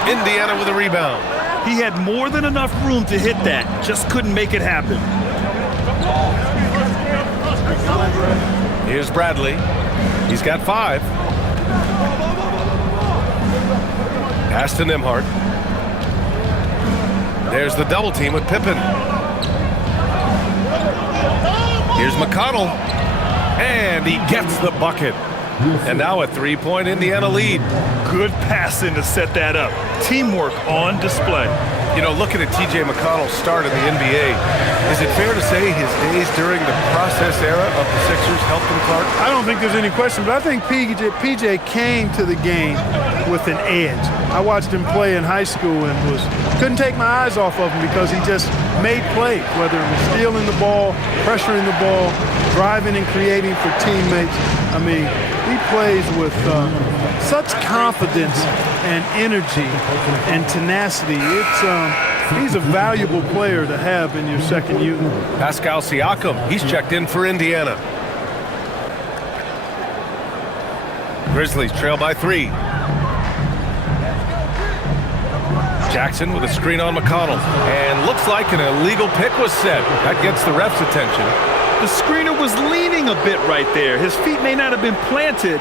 Indiana with a rebound. He had more than enough room to hit that. Just couldn't make it happen. Here's Bradley. He's got 5. Pass to Nembhard. There's the double team with Pippen. Here's McConnell. And he gets the bucket. And now a 3-point Indiana lead. Good passing to set that up. Teamwork on display. You know, looking at TJ McConnell's start in the NBA, is it fair to say his days during the process era of the Sixers helped him, Clark? I don't think there's any question, but I think PJ came to the game with an edge. I watched him play in high school and couldn't take my eyes off of him because he just made plays, whether it was stealing the ball, pressuring the ball, driving and creating for teammates. I mean, he plays with such confidence and energy and tenacity. He's a valuable player to have in your second unit. Pascal Siakam, he's checked in for Indiana. Grizzlies trail by 3. Jackson with a screen on McConnell. And looks like an illegal pick was set. That gets the ref's attention. The screener was leaning a bit right there. His feet may not have been planted.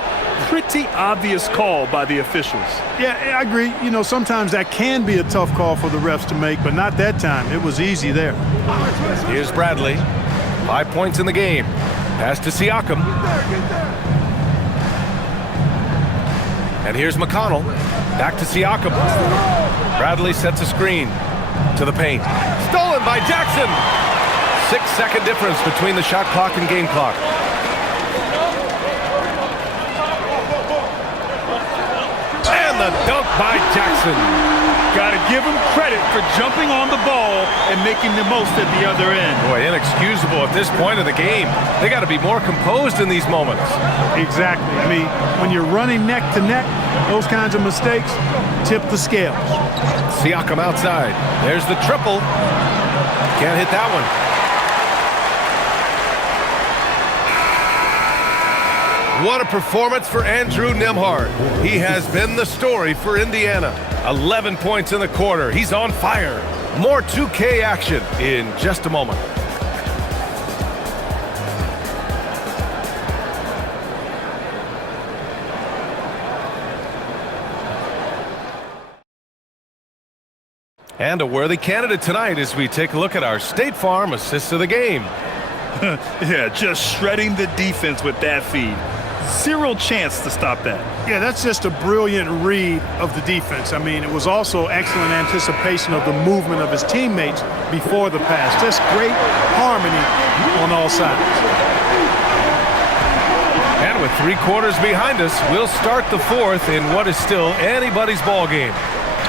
Pretty obvious call by the officials. Yeah, I agree. You know, sometimes that can be a tough call for the refs to make, but not that time. It was easy there. Here's Bradley. 5 points in the game. Pass to Siakam. And here's McConnell. Back to Siakam. Bradley sets a screen to the paint. Stolen by Jackson. 6-second difference between the shot clock and game clock. And the dunk by Jackson. Got to give him credit for jumping on the ball and making the most at the other end. Boy, inexcusable at this point of the game. They got to be more composed in these moments. Exactly. I mean, when you're running neck to neck, those kinds of mistakes tip the scales. Siakam outside. There's the triple. Can't hit that one. What a performance for Andrew Nembhard. He has been the story for Indiana. 11 points in the quarter. He's on fire. More 2K action in just a moment. And a worthy candidate tonight as we take a look at our State Farm assists of the game. Yeah, just shredding the defense with that feed. Zero chance to stop that. Yeah, that's just a brilliant read of the defense. I mean, it was also excellent anticipation of the movement of his teammates before the pass. Just great harmony on all sides. And with 3 quarters behind us, we'll start the fourth in what is still anybody's ball game.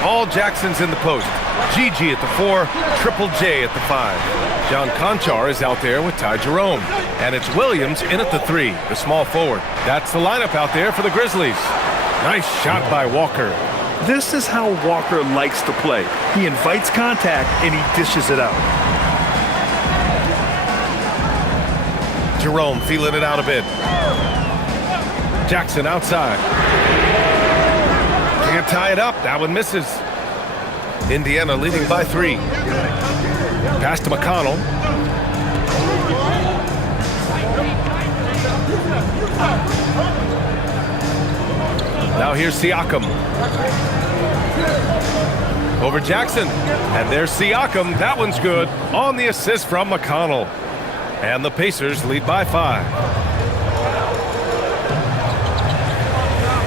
All Jackson's in the post. Gigi at the 4, Triple J at the 5. John Conchar is out there with Ty Jerome. And it's Williams in at the 3, the small forward. That's the lineup out there for the Grizzlies. Nice shot by Walker. This is how Walker likes to play. He invites contact and he dishes it out. Jerome feeling it out a bit. Jackson outside. Can't tie it up. That one misses. Indiana leading by 3. Pass to McConnell. Now here's Siakam. Over Jackson. And there's Siakam. That one's good. On the assist from McConnell. And the Pacers lead by 5.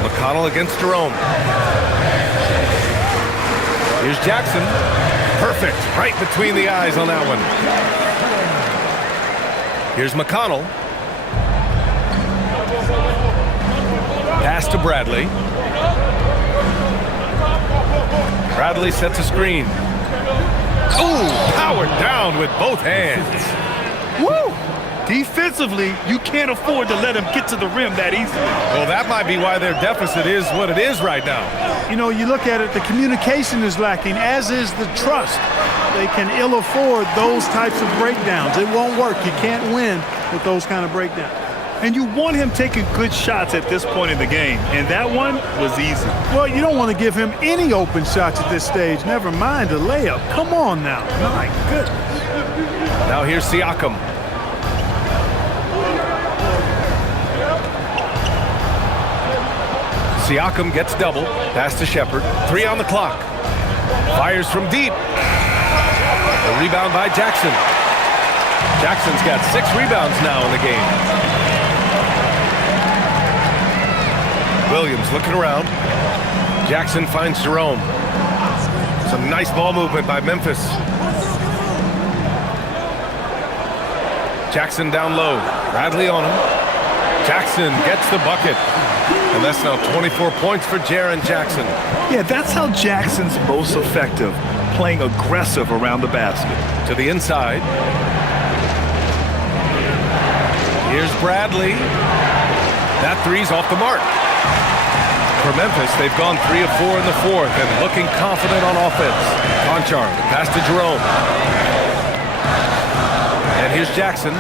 McConnell against Jerome. Here's Jackson. Perfect. Right between the eyes on that one. Here's McConnell. Pass to Bradley. Bradley sets a screen. Ooh, powered down with both hands. Woo! Defensively, you can't afford to let him get to the rim that easily. Well, that might be why their deficit is what it is right now. You know, you look at it, the communication is lacking, as is the trust. They can ill afford those types of breakdowns. It won't work. You can't win with those kind of breakdowns. And you want him taking good shots at this point in the game, and that one was easy. Well, you don't want to give him any open shots at this stage, never mind a layup. Come on now. My goodness. Now here's Siakam. Siakam gets double. Pass to Shepard. 3 on the clock. Fires from deep. A rebound by Jackson. Jackson's got 6 rebounds now in the game. Williams looking around. Jackson finds Jerome. Some nice ball movement by Memphis. Jackson down low. Bradley on him. Jackson gets the bucket. And that's now 24 points for Jaren Jackson. Yeah, that's how Jackson's most effective, playing aggressive around the basket. To the inside. Here's Bradley. That 3's off the mark. For Memphis, they've gone 3 of 4 in the fourth and looking confident on offense. Conchar, pass to Jerome. And here's Jackson.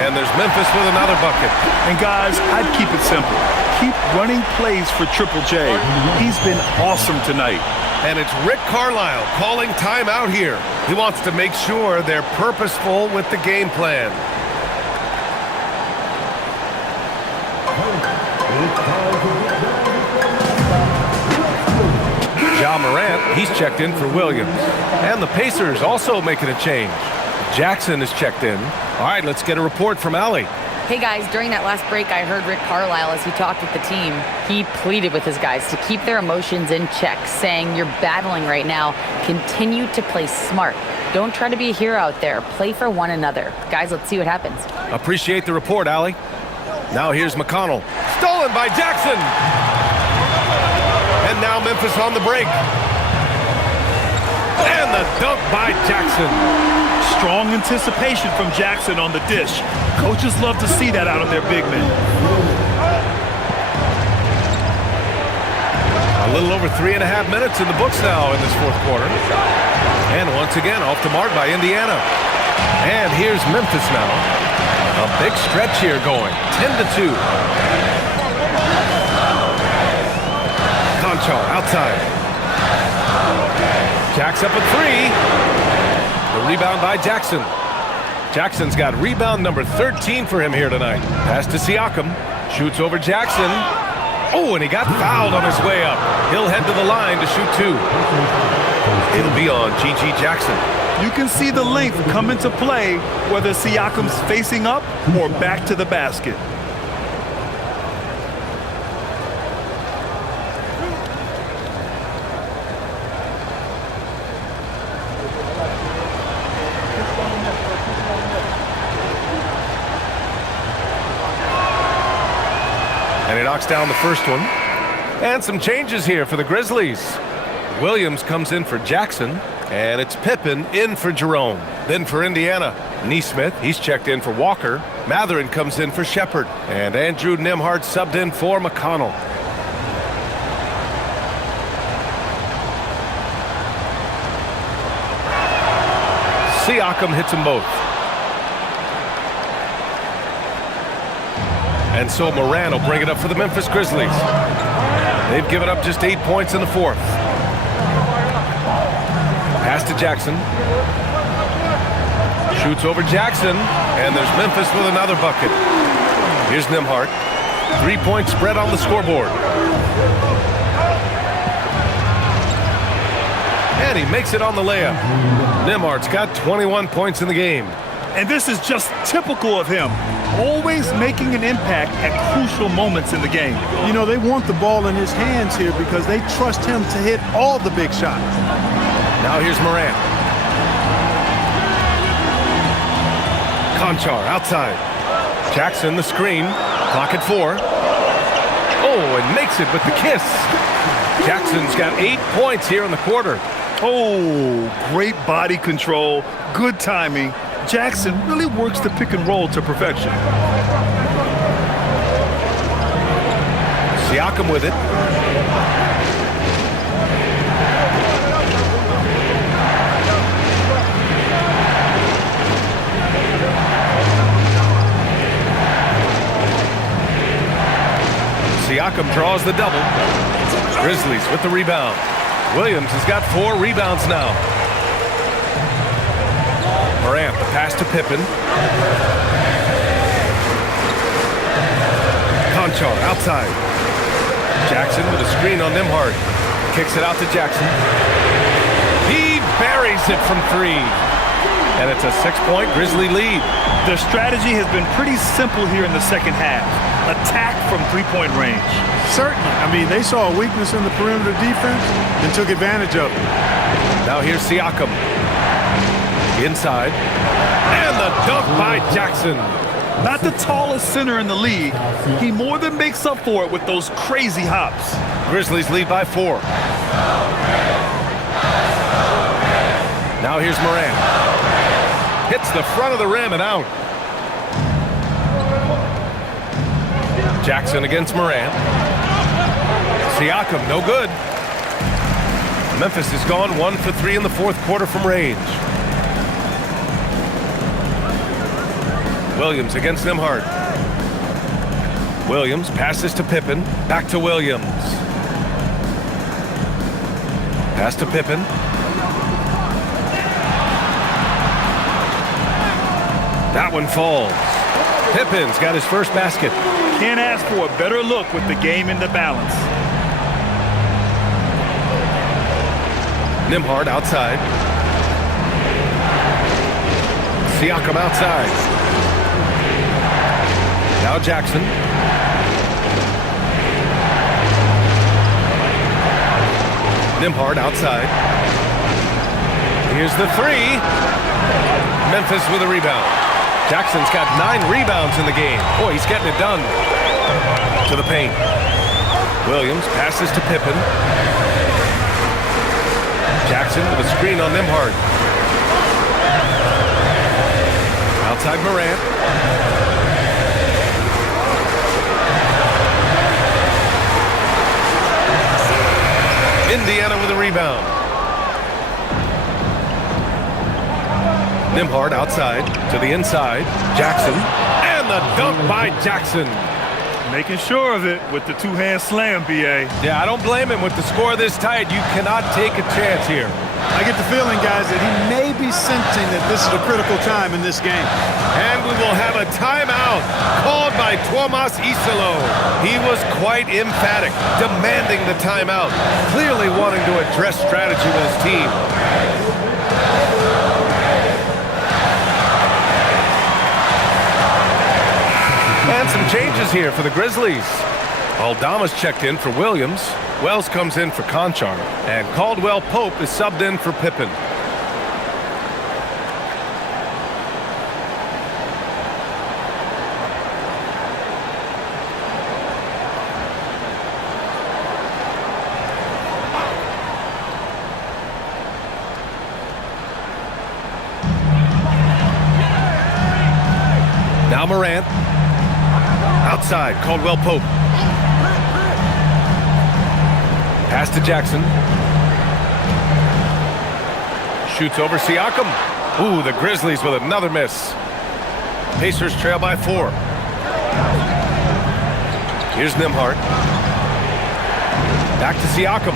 And there's Memphis with another bucket. And guys, I'd keep it simple. Keep running plays for Triple J. He's been awesome tonight. And it's Rick Carlisle calling timeout here. He wants to make sure they're purposeful with the game plan. Ja Morant, he's checked in for Williams. And the Pacers also making a change. Jackson is checked in. All right, let's get a report from Allie. Hey guys, during that last break, I heard Rick Carlisle as he talked with the team. He pleaded with his guys to keep their emotions in check, saying, "You're battling right now. Continue to play smart. Don't try to be a hero out there. Play for one another." Guys, let's see what happens. Appreciate the report, Allie. Now here's McConnell. Stolen by Jackson. And now Memphis on the break. And the dunk by Jackson. Strong anticipation from Jackson on the dish. Coaches love to see that out of their big men. A little over 3.5 minutes in the books now in this fourth quarter. And once again, off the mark by Indiana. And here's Memphis now. A big stretch here going. 10-2. Conchar outside. Jacks up a three. The rebound by Jackson. Jackson's got rebound number 13 for him here tonight. Pass to Siakam. Shoots over Jackson. Oh, and he got fouled on his way up. He'll head to the line to shoot two. It'll be on G.G. Jackson. You can see the length come into play whether Siakam's facing up or back to the basket. And he knocks down the first one. And some changes here for the Grizzlies. Williams comes in for Jackson. And it's Pippen in for Jerome. Then for Indiana, Nesmith, he's checked in for Walker. Matherin comes in for Shepard. And Andrew Nembhard subbed in for McConnell. Siakam hits them both. And so Moran will bring it up for the Memphis Grizzlies. They've given up just 8 points in the fourth. Pass to Jackson. Shoots over Jackson. And there's Memphis with another bucket. Here's Nembhard. 3-point spread on the scoreboard. And he makes it on the layup. Nembhard's got 21 points in the game. And this is just typical of him. Always making an impact at crucial moments in the game. You know, they want the ball in his hands here because they trust him to hit all the big shots. Now here's Moran. Conchar outside. Jackson the screen. Clock at 4. Oh, and makes it with the kiss. Jackson's got 8 points here in the quarter. Oh, great body control, good timing. Jackson really works the pick and roll to perfection. Siakam with it. Siakam draws the double. Grizzlies with the rebound. Williams has got 4 rebounds now. Morant, the pass to Pippen. Conchar outside. Jackson with a screen on Nembhard. Kicks it out to Jackson. He buries it from 3. And it's a 6-point Grizzly lead. Their strategy has been pretty simple here in the second half. Attack from 3-point range. Certainly. I mean, they saw a weakness in the perimeter defense and took advantage of it. Now here's Siakam. Inside. And the dunk by Jackson. Not the tallest center in the league. He more than makes up for it with those crazy hops. Grizzlies lead by 4. Now here's Moran. Hits the front of the rim and out. Jackson against Moran. Siakam, no good. Memphis has gone 1 for 3 in the fourth quarter from range. Williams against Nembhard. Williams passes to Pippen. Back to Williams. Pass to Pippen. That one falls. Pippen's got his first basket. Can't ask for a better look with the game in the balance. Nembhard outside. Siakam outside. Now Jackson. Nembhard outside. Here's the three. Memphis with a rebound. Jackson's got 9 rebounds in the game. Boy, he's getting it done. To the paint. Williams passes to Pippen. Jackson with a screen on Nembhard. Outside Morant. Indiana with a rebound. Nembhard outside to the inside. Jackson. And the dunk by Jackson. Making sure of it with the two-hand slam, B.A. Yeah, I don't blame him. With the score this tight, you cannot take a chance here. I get the feeling, guys, that he may be sensing that this is a critical time in this game. And we will have a timeout called by Tuomas Isalo. He was quite emphatic, demanding the timeout, clearly wanting to address strategy with his team. And some changes here for the Grizzlies. Aldama's checked in for Williams. Wells comes in for Conchar. And Caldwell Pope is subbed in for Pippen. Now Morant. Outside, Caldwell Pope. Pass to Jackson. Shoots over Siakam. Ooh, the Grizzlies with another miss. Pacers trail by 4. Here's Nembhard. Back to Siakam.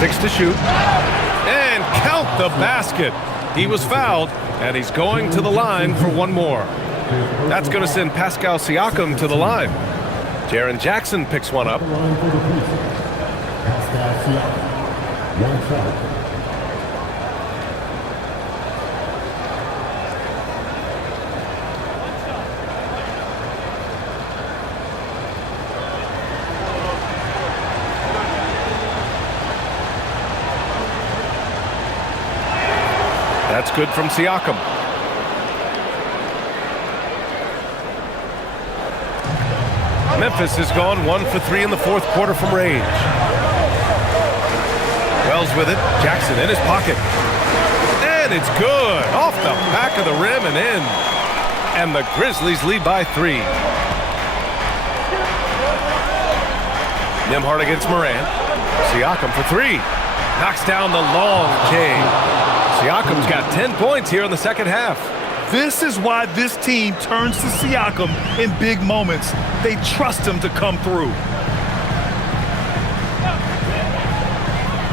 Six to shoot. And count the basket. He was fouled, and he's going to the line for one more. That's going to send Pascal Siakam to the line. Jaren Jackson picks one up. Pascal Siakam, 1 foul. That's good from Siakam. Memphis has gone 1 for 3 in the fourth quarter from range. Wells with it. Jackson in his pocket. And it's good. Off the back of the rim and in. And the Grizzlies lead by 3. Nembhard against Morant. Siakam for 3. Knocks down the long J. Siakam's got 10 points here in the second half. This is why this team turns to Siakam in big moments. They trust him to come through.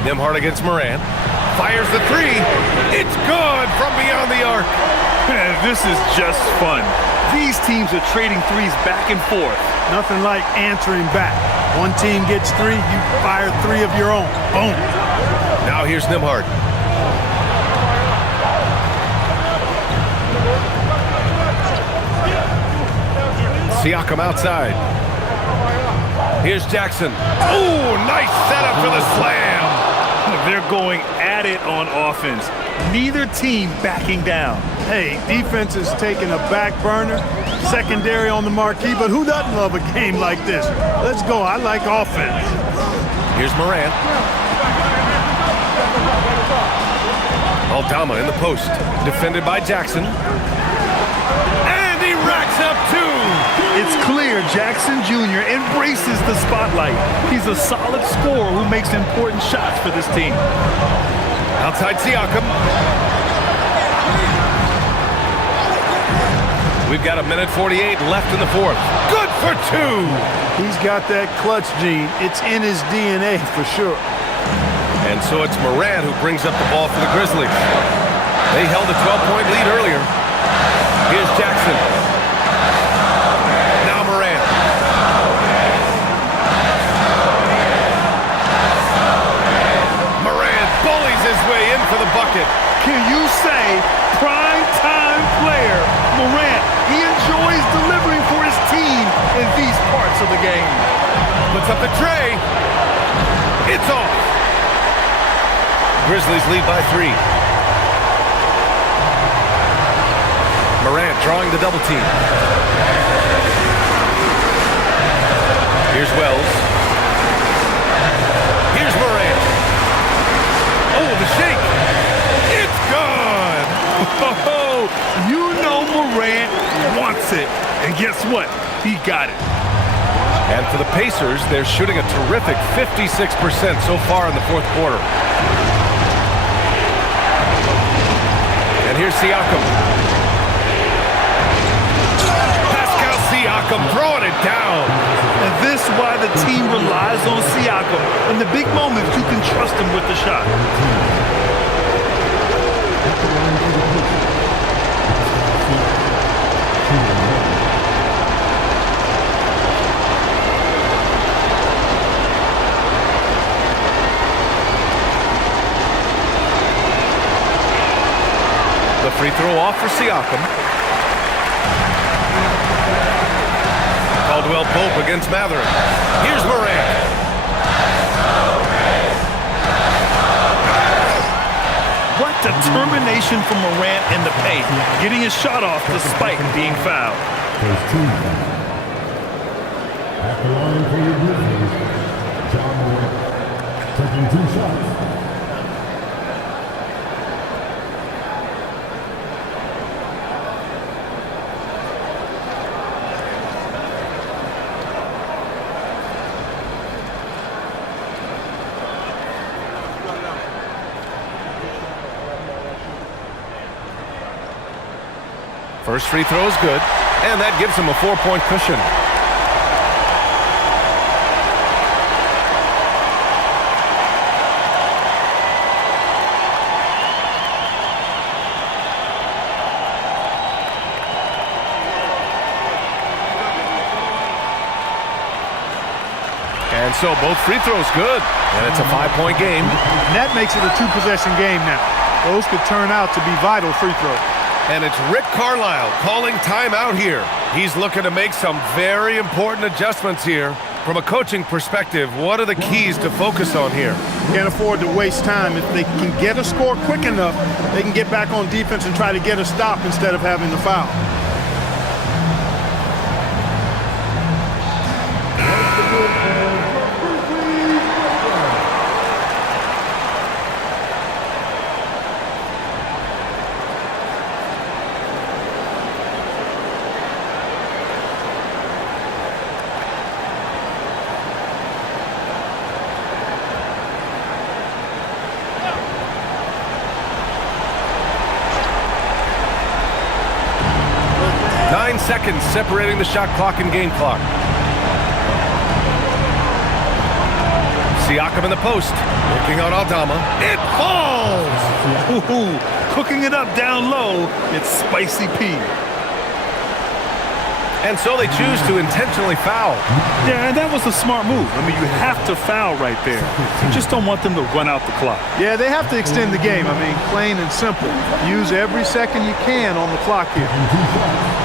Nembhard against Morant. Fires the 3. It's good from beyond the arc. Man, this is just fun. These teams are trading threes back and forth. Nothing like answering back. One team gets 3, you fire 3 of your own. Boom. Now here's Nembhard. Siakam outside. Here's Jackson. Oh, nice setup for the slam. They're going at it on offense. Neither team backing down. Hey, defense is taking a back burner, secondary on the marquee, but who doesn't love a game like this? Let's go. I like offense. Here's Morant. Aldama in the post. Defended by Jackson. And he racks up 2. It's clear Jackson Jr. embraces the spotlight. He's a solid scorer who makes important shots for this team. Outside Siakam. We've got 1:48 left in the fourth. Good for 2. He's got that clutch gene. It's in his DNA for sure. And so it's Morant who brings up the ball for the Grizzlies. They held a 12-point lead earlier. Here's Jackson. Now Morant. Morant bullies his way in for the bucket. Can game. Puts up the tray. It's off. Grizzlies lead by 3. Morant drawing the double team. Here's Wells. Here's Morant. Oh, the shake. It's good. Oh, you know Morant wants it. And guess what? He got it. And for the Pacers, they're shooting a terrific 56% so far in the fourth quarter. And here's Siakam. Pascal Siakam throwing it down. And this is why the team relies on Siakam. In the big moments, you can trust him with the shot. The free throw off for Siakam. Caldwell Pope against Mathurin. Here's Morant. What determination from Morant in the paint, getting his shot off despite being fouled. First team foul. At the line for your Grizzlies, John Morant taking 2 shots. First free throw is good, and that gives him a 4-point cushion. And so both free throws good, and it's a 5-point game. And that makes it a 2-possession game now. Those could turn out to be vital free throws. And it's Rick Carlisle calling timeout here. He's looking to make some very important adjustments here. From a coaching perspective, what are the keys to focus on here? Can't afford to waste time. If they can get a score quick enough, they can get back on defense and try to get a stop instead of having the foul. Seconds separating the shot clock and game clock. Siakam in the post, working on Aldama. It falls! Ooh, cooking it up down low, it's Spicy P. And so they choose to intentionally foul. Yeah, and that was a smart move. I mean, you have to foul right there. You just don't want them to run out the clock. Yeah, they have to extend the game. I mean, plain and simple. Use every second you can on the clock here. 2 shots.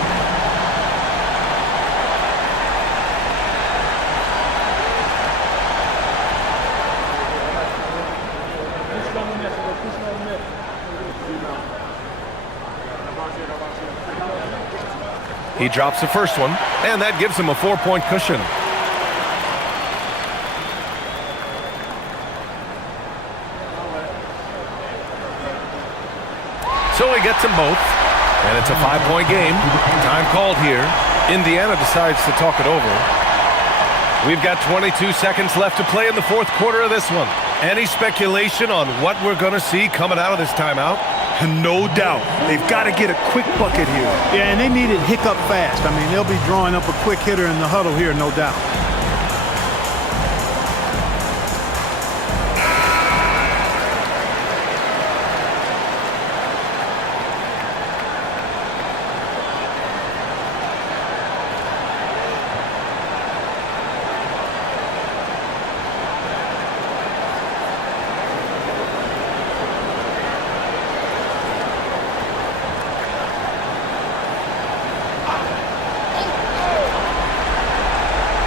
He drops the first one, and that gives him a 4-point cushion. So he gets them both, and it's a 5-point game. Time called here. Indiana decides to talk it over. We've got 22 seconds left to play in the fourth quarter of this one. Any speculation on what we're going to see coming out of this timeout? No doubt. They've got to get a quick bucket here. Yeah, and they need it hiccup fast. I mean, they'll be drawing up a quick hitter in the huddle here, no doubt.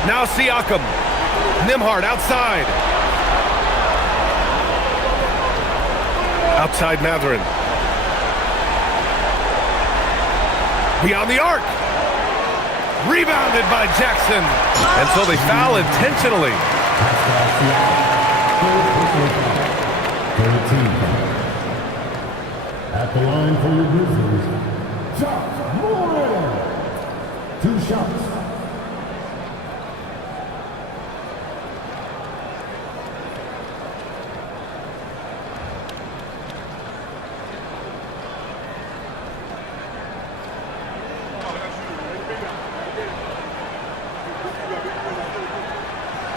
Now Siakam. Nembhard outside. Outside Mathurin. Beyond the arc. Rebounded by Jackson. And so they foul intentionally. At the line for your Grizzlies, Josh Moore. 2 shots.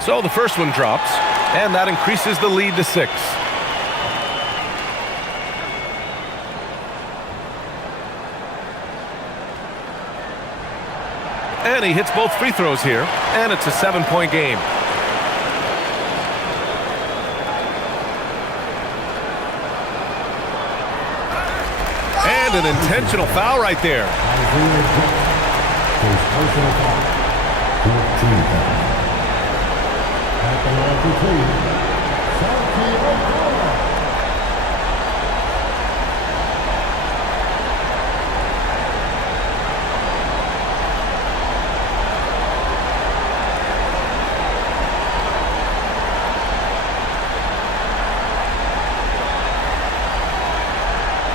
So the first one drops, and that increases the lead to 6. And he hits both free throws here, and it's a 7-point game. And an intentional foul right there.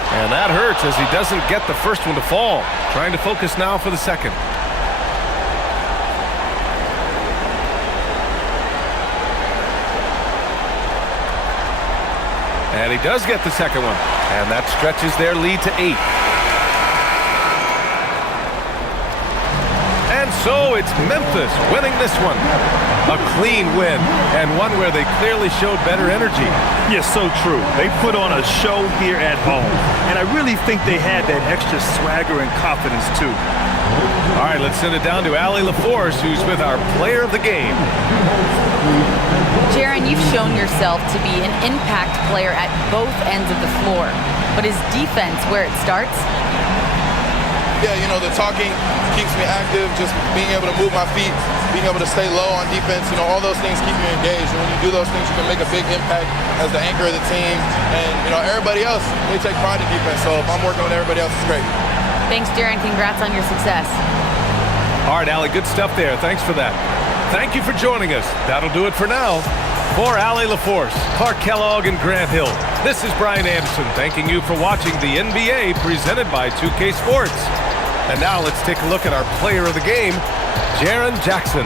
And that hurts as he doesn't get the first one to fall. Trying to focus now for the second. And he does get the second one. And that stretches their lead to 8. And so it's Memphis winning this one. A clean win, and one where they clearly showed better energy. Yes, so true. They put on a show here at home, and I really think they had that extra swagger and confidence, too. All right, let's send it down to Allie LaForce, who's with our player of the game. Jaren, you've shown yourself to be an impact player at both ends of the floor, but is defense where it starts? Yeah, you know, the talking keeps me active, just being able to move my feet, being able to stay low on defense, you know, all those things keep you engaged. And when you do those things, you can make a big impact as the anchor of the team. And, you know, everybody else, they take pride in defense. So if I'm working with everybody else, it's great. Thanks, Jaren. Congrats on your success. All right, Allie, good stuff there. Thanks for that. Thank you for joining us. That'll do it for now. For Allie LaForce, Clark Kellogg, and Grant Hill, this is Brian Anderson thanking you for watching the NBA presented by 2K Sports. And now let's take a look at our player of the game, Jaren Jackson.